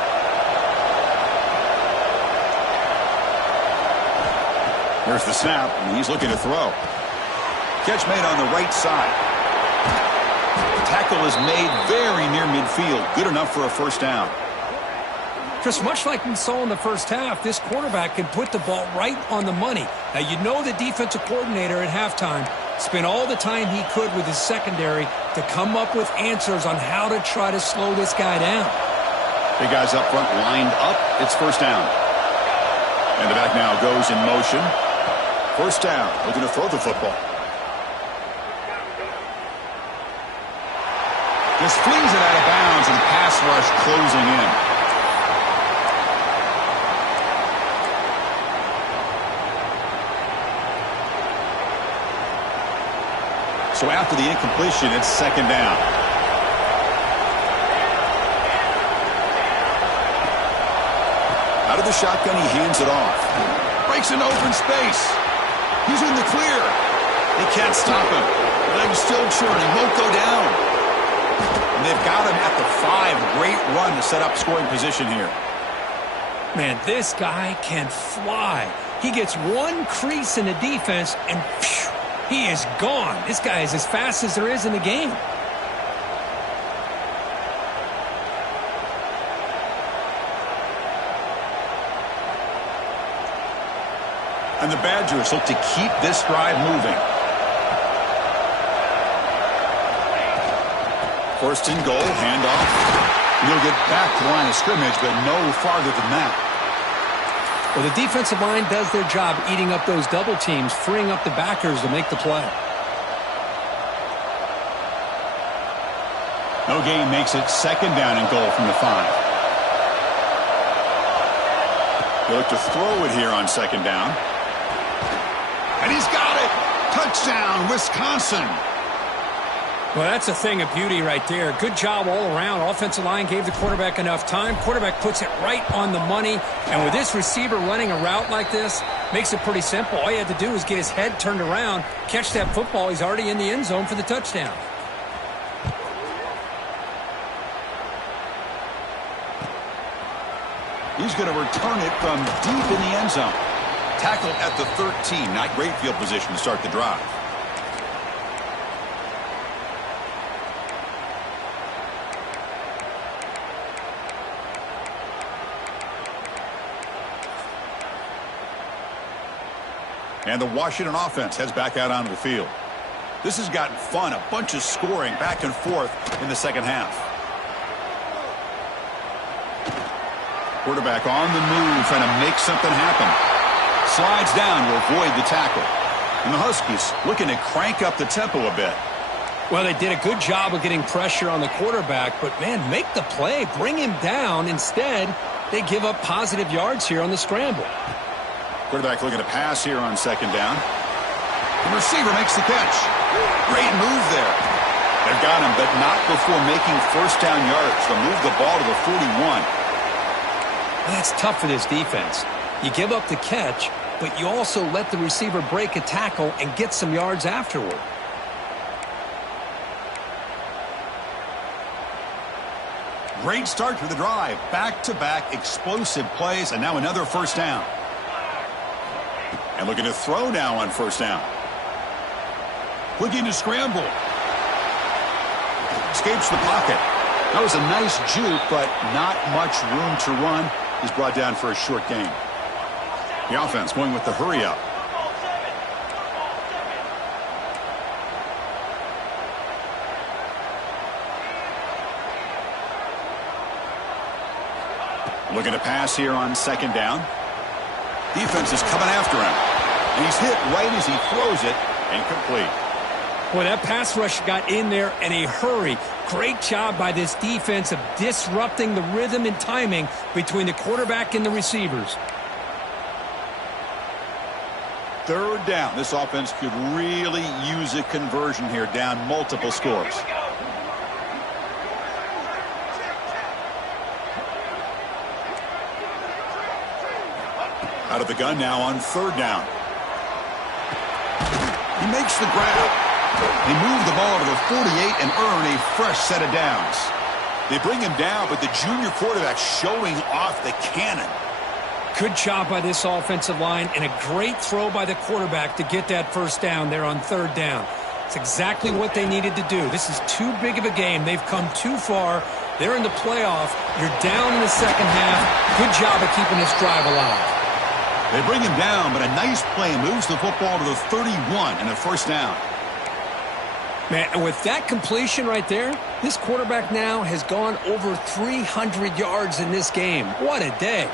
Here's the snap, and he's looking to throw. Catch made on the right side. Tackle is made very near midfield. Good enough for a 1st down. Chris, much like we saw in the 1st half, this quarterback can put the ball right on the money. Now, you know the defensive coordinator at halftime spent all the time he could with his secondary to come up with answers on how to try to slow this guy down. Big guys up front lined up. It's 1st down. And the back now goes in motion. 1st down. Looking to throw the football. Just flings it out of bounds, and the pass rush closing in. So after the incompletion, it's 2nd down. Out of the shotgun, he hands it off. Breaks into open space. He's in the clear. They can't stop him. Legs still churning. Won't go down. And they've got him at the 5. Great run to set up scoring position here. Man, this guy can fly. He gets one crease in the defense, and phew, he is gone. This guy is as fast as there is in the game. And the Badgers look to keep this drive moving. 1st and goal, handoff. He'll get back to the line of scrimmage, but no farther than that. Well, the defensive line does their job eating up those double teams, freeing up the backers to make the play. No gain makes it 2nd down and goal from the 5. They look to throw it here on 2nd down. And he's got it! Touchdown, Wisconsin! Well, that's a thing of beauty right there. Good job all around. Offensive line gave the quarterback enough time. Quarterback puts it right on the money. And with this receiver running a route like this, makes it pretty simple. All you had to do is get his head turned around, catch that football. He's already in the end zone for the touchdown. He's going to return it from deep in the end zone. Tackle at the 13. Not great field position to start the drive. And the Washington offense heads back out onto the field. This has gotten fun, a bunch of scoring back and forth in the second half. Quarterback on the move, trying to make something happen. Slides down to avoid the tackle. And the Huskies looking to crank up the tempo a bit. Well, they did a good job of getting pressure on the quarterback, but, man, make the play. Bring him down. Instead, they give up positive yards here on the scramble. Quarterback looking to pass here on second down. The receiver makes the catch. Great move there. They've got him, but not before making first down yards. They'll move the ball to the 41. That's tough for this defense. You give up the catch, but you also let the receiver break a tackle and get some yards afterward. Great start to the drive. Back-to-back explosive plays, and now another first down. And looking to throw now on first down. Looking to scramble. Escapes the pocket. That was a nice juke, but not much room to run. He's brought down for a short gain. The offense going with the hurry up. Looking to pass here on second down. Defense is coming after him. And he's hit right as he throws it. Incomplete. Boy, that pass rush got in there in a hurry. Great job by this defense of disrupting the rhythm and timing between the quarterback and the receivers. Third down. This offense could really use a conversion here, down multiple scores. Out of the gun now on third down. He makes the grab. They move the ball to the 48 and earn a fresh set of downs. They bring him down, but the junior quarterback showing off the cannon. Good job by this offensive line and a great throw by the quarterback to get that first down there on third down. It's exactly what they needed to do. This is too big of a game. They've come too far. They're in the playoff. You're down in the second half. Good job of keeping this drive alive. They bring him down, but a nice play moves the football to the 31 and a first down. Man, and with that completion right there, this quarterback now has gone over 300 yards in this game. What a day.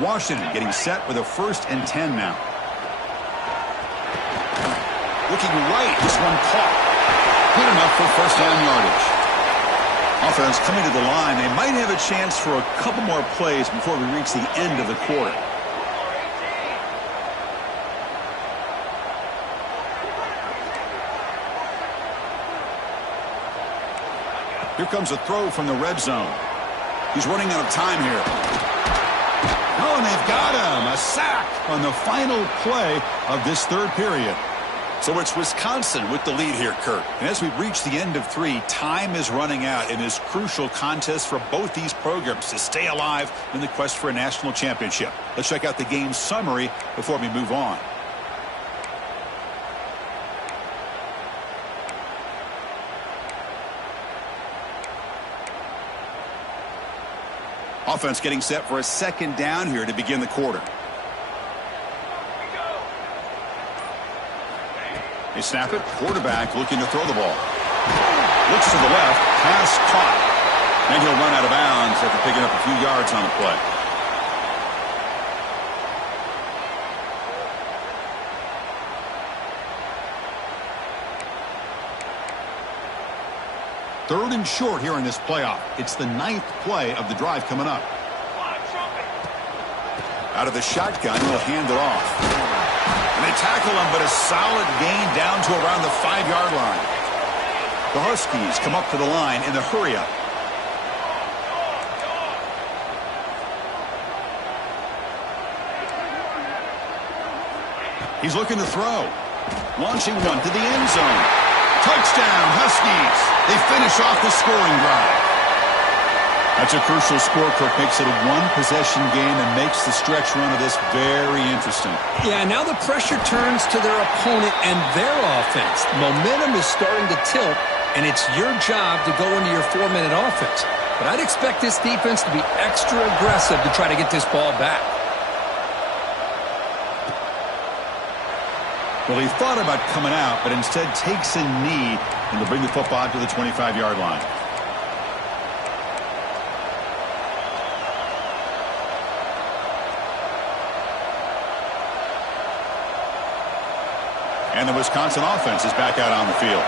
Washington getting set with a 1st and 10 now. Looking right, this one caught. Good enough for first down yardage. Offense coming to the line. They might have a chance for a couple more plays before we reach the end of the quarter. Here comes a throw from the red zone. He's running out of time here. Oh, and they've got him. A sack on the final play of this third period. So it's Wisconsin with the lead here, Kurt. And as we reach the end of 3, time is running out in this crucial contest for both these programs to stay alive in the quest for a national championship. Let's check out the game summary before we move on. Offense getting set for a second down here to begin the quarter. They snap it. Quarterback looking to throw the ball. Looks to the left. Pass caught. And he'll run out of bounds after picking up a few yards on the play. Third and short here in this playoff. It's the 9th play of the drive coming up. Out of the shotgun, he'll hand it off. And they tackle him, but a solid gain down to around the 5-yard line. The Huskies come up to the line in the hurry-up. He's looking to throw. Launching one to the end zone. Touchdown, Huskies. They finish off the scoring drive. That's a crucial score, Kirk. Makes it a one-possession game and makes the stretch run of this very interesting. Yeah, now the pressure turns to their opponent and their offense. Momentum is starting to tilt, and it's your job to go into your 4-minute offense. But I'd expect this defense to be extra aggressive to try to get this ball back. Well, he thought about coming out, but instead takes a knee and will bring the football to the 25-yard line. And the Wisconsin offense is back out on the field.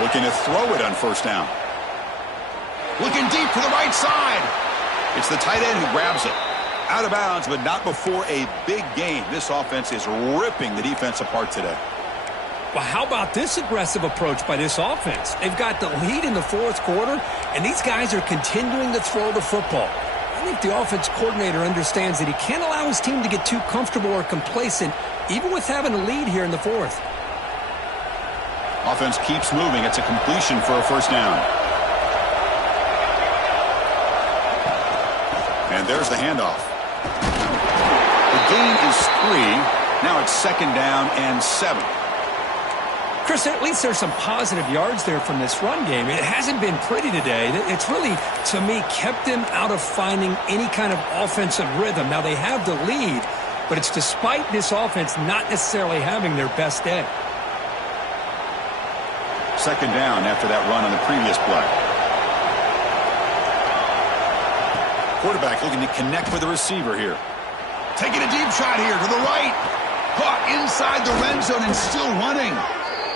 Looking to throw it on first down. Looking deep to the right side. It's the tight end who grabs it. Out of bounds, but not before a big gain. This offense is ripping the defense apart today. Well, how about this aggressive approach by this offense? They've got the lead in the fourth quarter, and these guys are continuing to throw the football. I think the offense coordinator understands that he can't allow his team to get too comfortable or complacent, even with having a lead here in the fourth. Offense keeps moving. It's a completion for a first down. And there's the handoff. The gain is 3. Now it's second down and 7. Chris, at least there's some positive yards there from this run game. It hasn't been pretty today. It's really, to me, kept them out of finding any kind of offensive rhythm. Now, they have the lead, but it's despite this offense not necessarily having their best day. Second down after that run on the previous play. Quarterback looking to connect with the receiver here. Taking a deep shot here to the right. Caught inside the red zone and still running.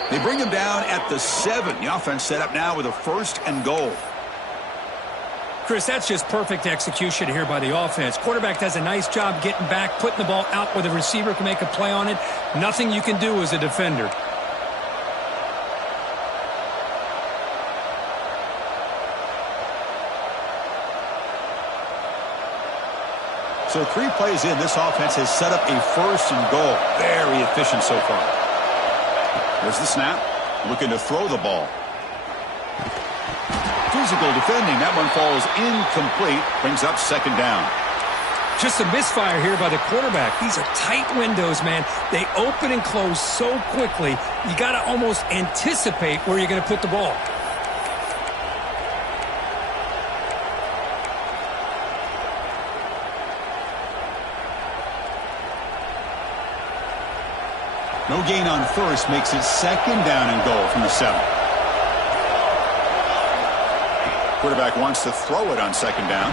They bring him down at the 7. The offense set up now with a first and goal. Chris, that's just perfect execution here by the offense. Quarterback does a nice job getting back, putting the ball out where the receiver can make a play on it. Nothing you can do as a defender. So 3 plays in, this offense has set up a first and goal. Very efficient so far. There's the snap. Looking to throw the ball. Physical defending. That one falls incomplete. Brings up second down. Just a misfire here by the quarterback. These are tight windows, man. They open and close so quickly, you got to almost anticipate where you're going to put the ball. No gain on first makes it second down and goal from the 7. Quarterback wants to throw it on second down.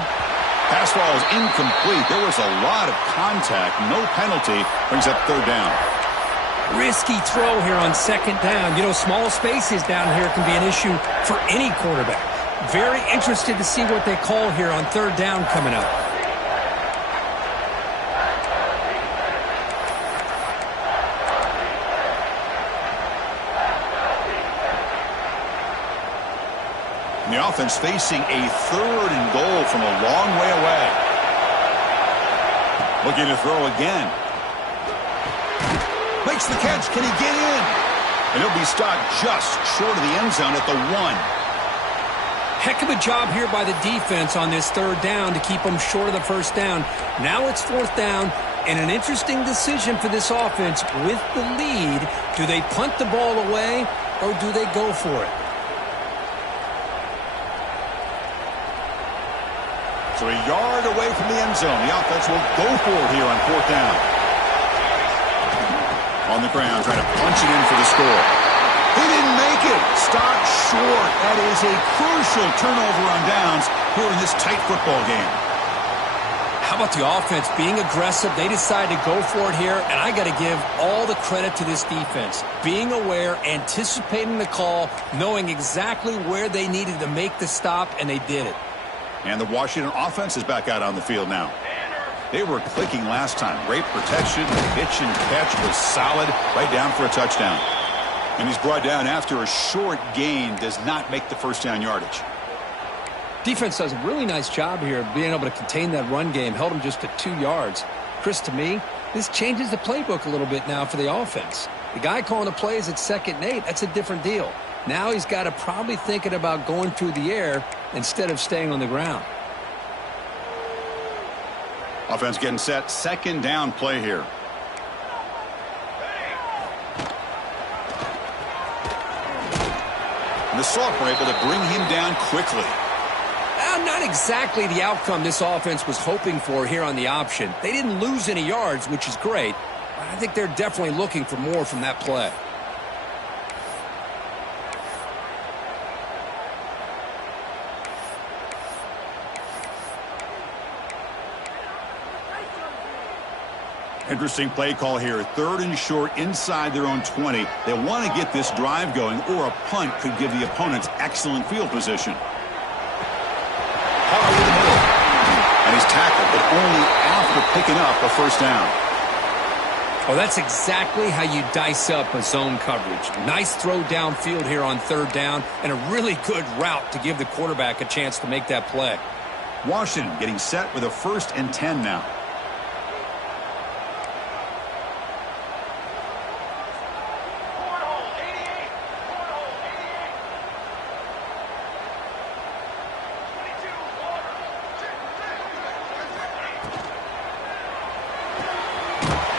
Pass ball is incomplete. There was a lot of contact. No penalty. Brings up third down. Risky throw here on second down. You know, small spaces down here can be an issue for any quarterback. Very interested to see what they call here on third down coming up. The offense facing a third and goal from a long way away. Looking to throw again. Makes the catch. Can he get in? And he'll be stopped just short of the end zone at the 1. Heck of a job here by the defense on this third down to keep them short of the first down. Now it's fourth down, and an interesting decision for this offense with the lead. Do they punt the ball away, or do they go for it? So a yard away from the end zone. The offense will go for it here on fourth down. On the ground, trying to punch it in for the score. He didn't make it. Stopped short. That is a crucial turnover on downs here in this tight football game. How about the offense being aggressive? They decide to go for it here, and I got to give all the credit to this defense. Being aware, anticipating the call, knowing exactly where they needed to make the stop, and they did it. And the Washington offense is back out on the field now. They were clicking last time. Great protection. The pitch and catch was solid. Right down for a touchdown. And he's brought down after a short gain. Does not make the first down yardage. Defense does a really nice job here of being able to contain that run game. Held them just to 2 yards. Chris, to me, this changes the playbook a little bit now for the offense. The guy calling the plays at 2nd and 8, that's a different deal. Now he's got to probably thinking about going through the air instead of staying on the ground. Offense getting set. Second down play here. And the Salt were able to bring him down quickly. Not exactly the outcome this offense was hoping for here on the option. They didn't lose any yards, which is great. But I think they're definitely looking for more from that play. Interesting play call here. 3rd and short inside their own 20. They want to get this drive going, or a punt could give the opponents excellent field position. And he's tackled, but only after picking up a first down. Well, that's exactly how you dice up a zone coverage. Nice throw downfield here on 3rd down, and a really good route to give the quarterback a chance to make that play. Washington getting set with a 1st and 10 now.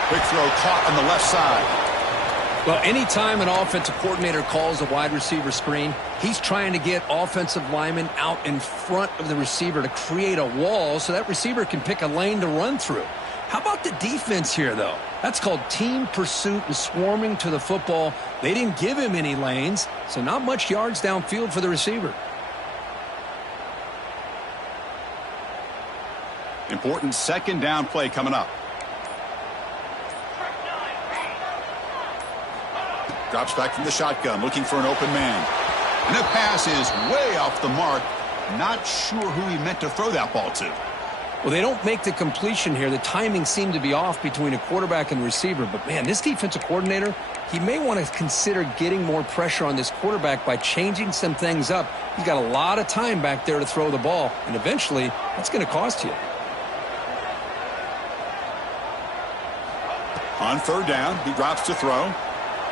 Quick throw caught on the left side. Well, anytime an offensive coordinator calls a wide receiver screen, he's trying to get offensive linemen out in front of the receiver to create a wall so that receiver can pick a lane to run through. How about the defense here, though? That's called team pursuit and swarming to the football. They didn't give him any lanes, so not much yards downfield for the receiver. Important second down play coming up. Drops back from the shotgun, looking for an open man. And the pass is way off the mark. Not sure who he meant to throw that ball to. Well, they don't make the completion here. The timing seemed to be off between a quarterback and the receiver. But, man, this defensive coordinator, he may want to consider getting more pressure on this quarterback by changing some things up. He's got a lot of time back there to throw the ball, and eventually that's going to cost you. On 3rd down, he drops to throw.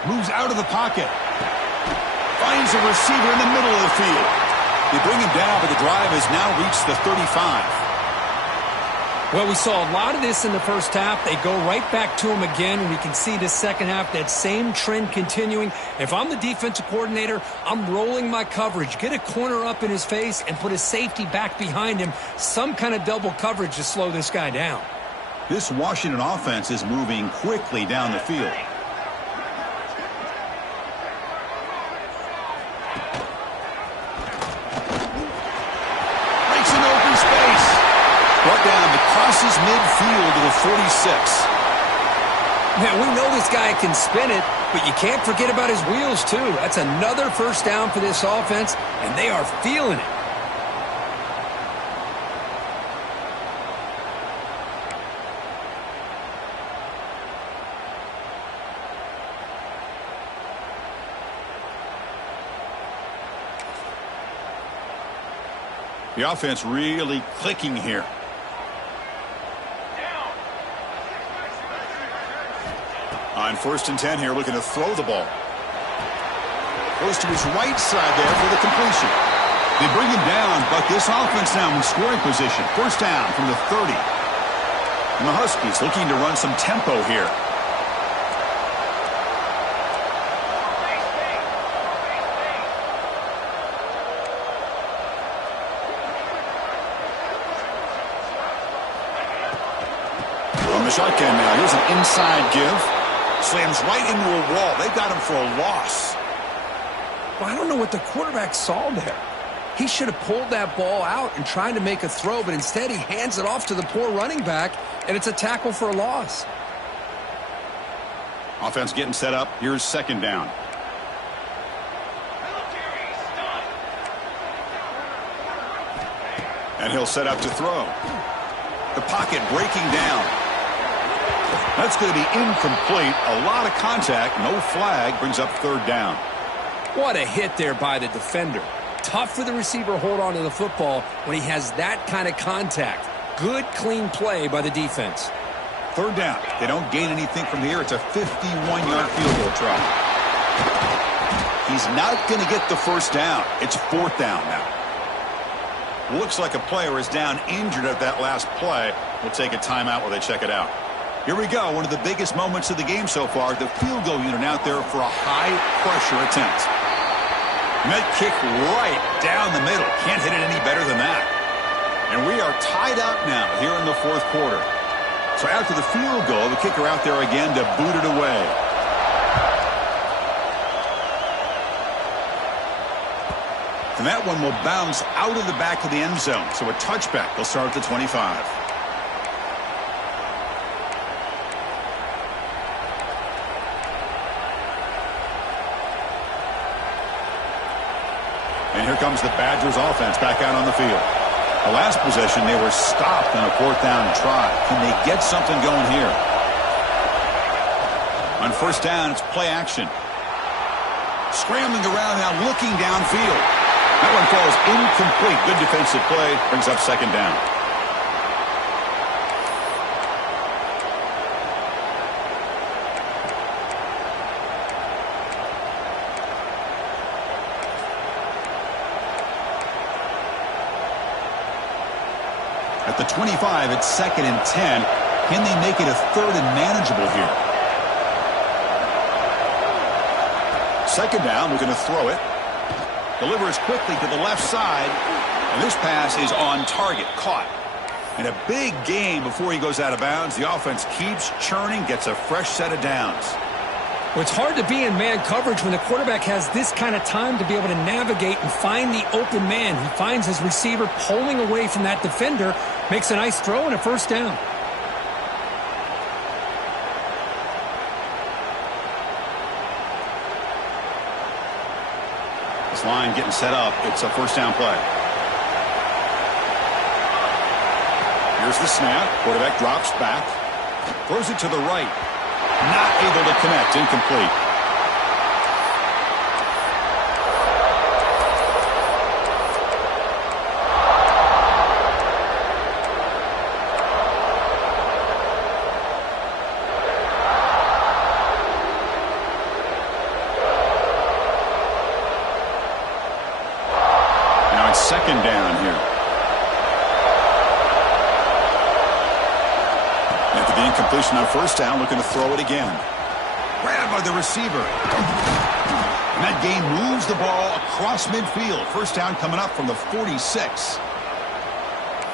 Moves out of the pocket. Finds a receiver in the middle of the field. They bring him down, but the drive has now reached the 35. Well, we saw a lot of this in the first half. They go right back to him again, and we can see the second half, that same trend continuing. If I'm the defensive coordinator, I'm rolling my coverage. Get a corner up in his face and put a safety back behind him. Some kind of double coverage to slow this guy down. This Washington offense is moving quickly down the field. Brought down to crosses midfield to the 46. Man, we know this guy can spin it, but you can't forget about his wheels, too. That's another first down for this offense, and they are feeling it. The offense really clicking here. On 1st and 10 here, looking to throw the ball. Goes to his right side there for the completion. They bring him down, but this offense now in scoring position. 1st down from the 30. And the Huskies looking to run some tempo here. From the shotgun now, here's an inside give. Slams right into a wall. They got him for a loss. Well, I don't know what the quarterback saw there. He should have pulled that ball out and tried to make a throw, but instead he hands it off to the poor running back, and it's a tackle for a loss. Offense getting set up. Here's 2nd down. And he'll set up to throw. The pocket breaking down. That's going to be incomplete. A lot of contact. No flag. Brings up 3rd down. What a hit there by the defender. Tough for the receiver to hold on to the football when he has that kind of contact. Good, clean play by the defense. 3rd down. They don't gain anything from here. It's a 51-yard field goal try. He's not going to get the first down. It's fourth down now. Looks like a player is down injured at that last play. We'll take a timeout while they check it out. Here we go. One of the biggest moments of the game so far. The field goal unit out there for a high-pressure attempt. And that kick right down the middle. Can't hit it any better than that. And we are tied up now here in the fourth quarter. So after the field goal, the kicker out there again to boot it away. And that one will bounce out of the back of the end zone. So a touchback. They'll start at the 25. And here comes the Badgers offense back out on the field. The last possession, they were stopped on a fourth down try. Can they get something going here? On first down, it's play action. Scrambling around now, looking downfield. That one falls incomplete. Good defensive play. Brings up second down. At the 25, it's second and 10. Can they make it a third and manageable here? Second down, we're going to throw it. Delivers quickly to the left side. And this pass is on target, caught. And a big gain before he goes out of bounds. The offense keeps churning, gets a fresh set of downs. Well, it's hard to be in man coverage when the quarterback has this kind of time to be able to navigate and find the open man. He finds his receiver pulling away from that defender, makes a nice throw and a first down. This line getting set up. It's a first down play. Here's the snap. Quarterback drops back. Throws it to the right. Not able to connect. Incomplete. Now it's second down here. After the incompletion on first down, looking to throw it again. Grabbed by the receiver. And that gain moves the ball across midfield. First down coming up from the 46.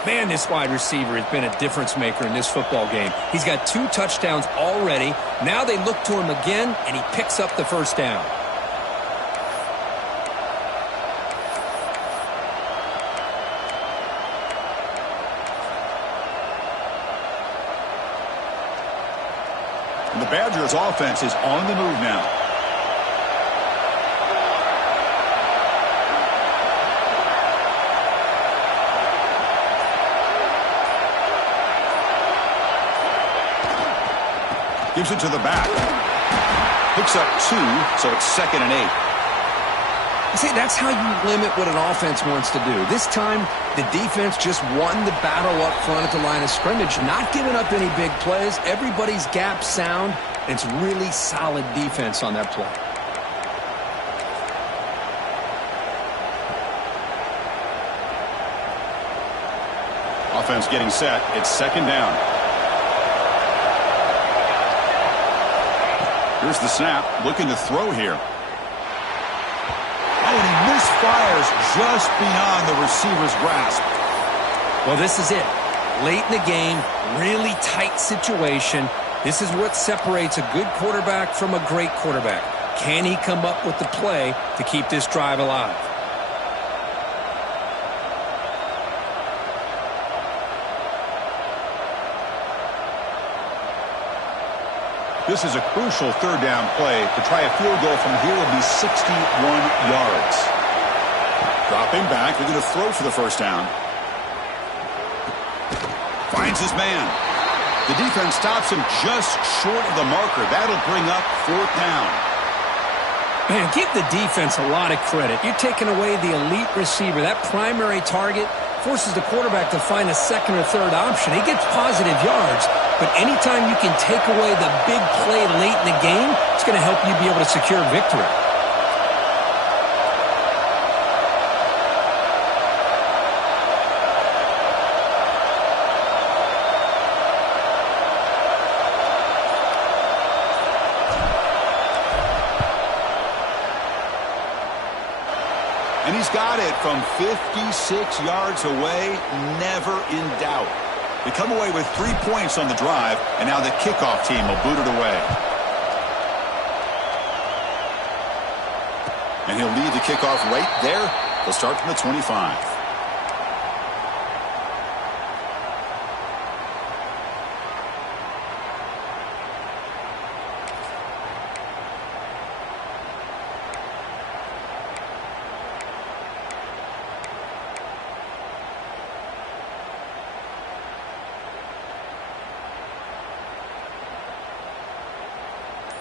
Man, this wide receiver has been a difference maker in this football game. He's got 2 touchdowns already. Now they look to him again, and he picks up the first down. And the Badgers offense is on the move now. Gives it to the back. Picks up 2, so it's second and 8. See, that's how you limit what an offense wants to do. This time, the defense just won the battle up front at the line of scrimmage, not giving up any big plays. Everybody's gap sound. It's really solid defense on that play. Offense getting set. It's second down. Here's the snap. Looking to throw here. Oh, and he misfires just beyond the receiver's grasp. Well, this is it. Late in the game, really tight situation. This is what separates a good quarterback from a great quarterback. Can he come up with the play to keep this drive alive? This is a crucial third down play. To try a field goal from here will be 61 yards. Dropping back. They're going to throw for the first down. Finds his man. The defense stops him just short of the marker. That'll bring up fourth down. Man, give the defense a lot of credit. You're taking away the elite receiver. That primary target forces the quarterback to find a second or third option. He gets positive yards, but anytime you can take away the big play late in the game, it's going to help you be able to secure victory. got it from 56 yards away, never in doubt. They come away with 3 points on the drive, and now the kickoff team will boot it away. And he'll lead the kickoff right there. They'll start from the 25.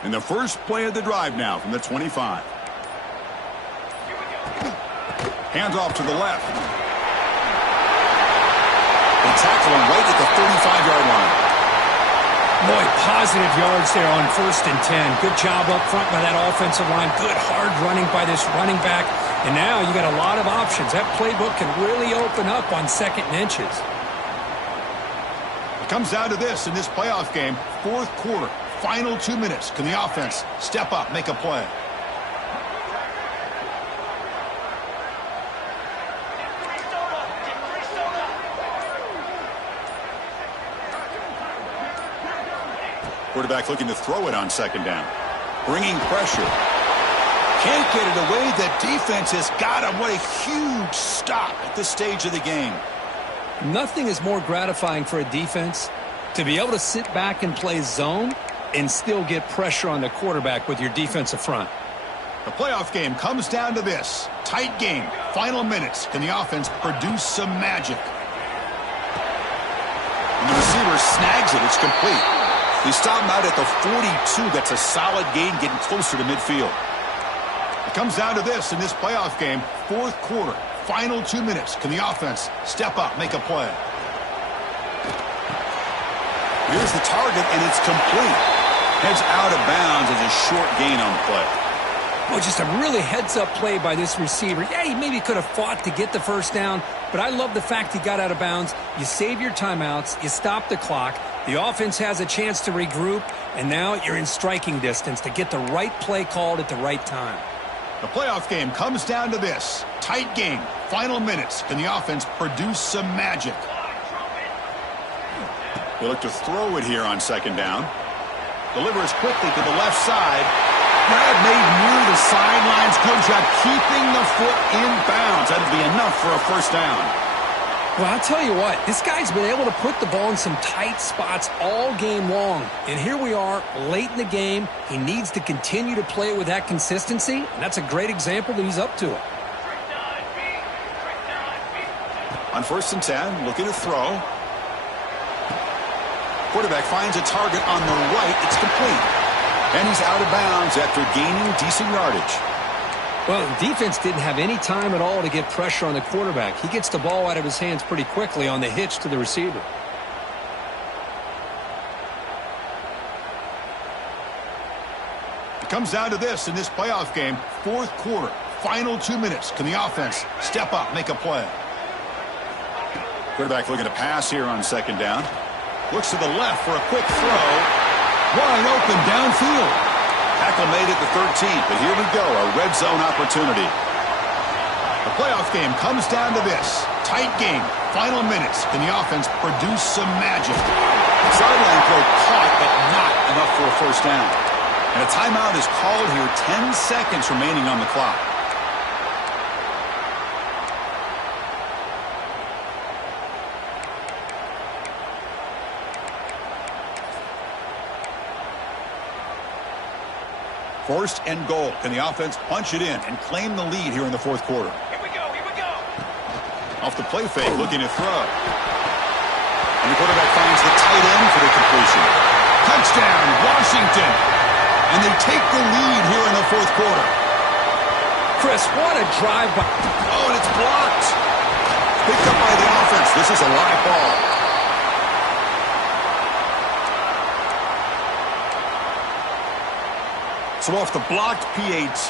In the first play of the drive now from the 25. Hands off to the left. They tackle him right at the 35-yard line. Boy, positive yards there on 1st and 10. Good job up front by that offensive line. Good hard running by this running back. And now you got a lot of options. That playbook can really open up on 2nd and inches. It comes down to this in this playoff game. 4th quarter. Final 2 minutes. Can the offense step up, make a play? Quarterback looking to throw it on 2nd down. Bringing pressure. Can't get it away. The defense has got him. What a huge stop at this stage of the game. Nothing is more gratifying for a defense to be able to sit back and play zone and still get pressure on the quarterback with your defensive front. The playoff game comes down to this. Tight game. Final minutes. Can the offense produce some magic? And the receiver snags it. It's complete. They stop him out at the 42. That's a solid gain, getting closer to midfield. It comes down to this in this playoff game. 4th quarter. Final 2 minutes. Can the offense step up, make a play? Here's the target, and it's complete. Heads out of bounds as a short gain on the play. Well, just a really heads-up play by this receiver. Yeah, he maybe could have fought to get the 1st down, but I love the fact he got out of bounds. You save your timeouts. You stop the clock. The offense has a chance to regroup, and now you're in striking distance to get the right play called at the right time. The playoff game comes down to this. Tight game. Final minutes. Can the offense produce some magic? They look to throw it here on 2nd down. Delivers quickly to the left side. Grab made near the sidelines. Good job keeping the foot in bounds. That'll be enough for a 1st down. Well, I'll tell you what, this guy's been able to put the ball in some tight spots all game long. And here we are, late in the game. He needs to continue to play with that consistency, and that's a great example that he's up to it. On 1st and 10, looking to throw. Quarterback finds a target on the right. It's complete. And he's out of bounds after gaining decent yardage. Well, the defense didn't have any time at all to get pressure on the quarterback. He gets the ball out of his hands pretty quickly on the hitch to the receiver. It comes down to this in this playoff game. 4th quarter. Final 2 minutes. Can the offense step up, make a play? Quarterback looking to pass here on 2nd down. Looks to the left for a quick throw. Wide open downfield. Tackle made at the 13th, but here we go, a red zone opportunity. The playoff game comes down to this. Tight game. Final minutes. Can the offense produce some magic? Sideline throw caught, but not enough for a 1st down. And a timeout is called here. 10 seconds remaining on the clock. First and goal. Can the offense punch it in and claim the lead here in the 4th quarter? Here we go, here we go. Off the play fake, looking to throw. And the quarterback finds the tight end for the completion. Touchdown, Washington. And they take the lead here in the 4th quarter. Chris, what a drive by. Oh, and it's blocked. Picked up by the offense. This is a live ball. So off the blocked PAT,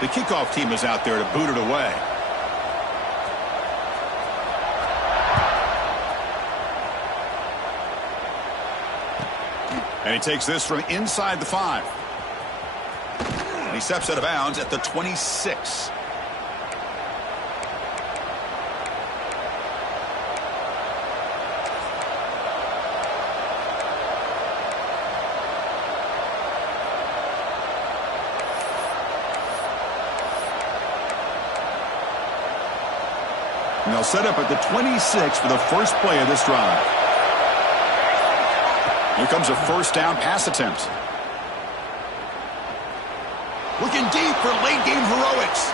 the kickoff team is out there to boot it away. And he takes this from inside the 5. And he steps out of bounds at the 26. And they'll set up at the 26 for the first play of this drive. Here comes a first down pass attempt. Looking deep for late-game heroics.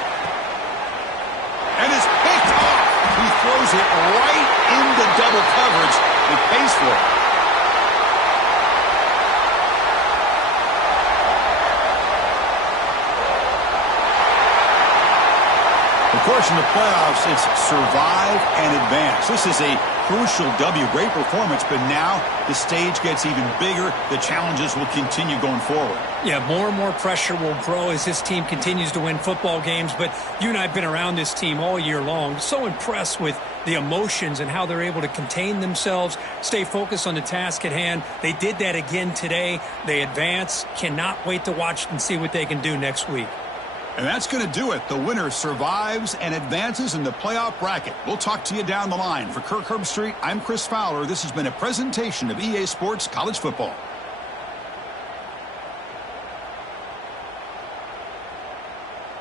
And it's picked off. He throws it right into double coverage and pays for it. Of course, in the playoffs, it's survive and advance. This is a crucial W. Great performance, but now the stage gets even bigger. The challenges will continue going forward. Yeah, more and more pressure will grow as this team continues to win football games. But you and I have been around this team all year long. So impressed with the emotions and how they're able to contain themselves, stay focused on the task at hand. They did that again today. They advance. Cannot wait to watch and see what they can do next week. And that's going to do it. The winner survives and advances in the playoff bracket. We'll talk to you down the line. For Kirk Herbstreit, I'm Chris Fowler. This has been a presentation of EA Sports College Football.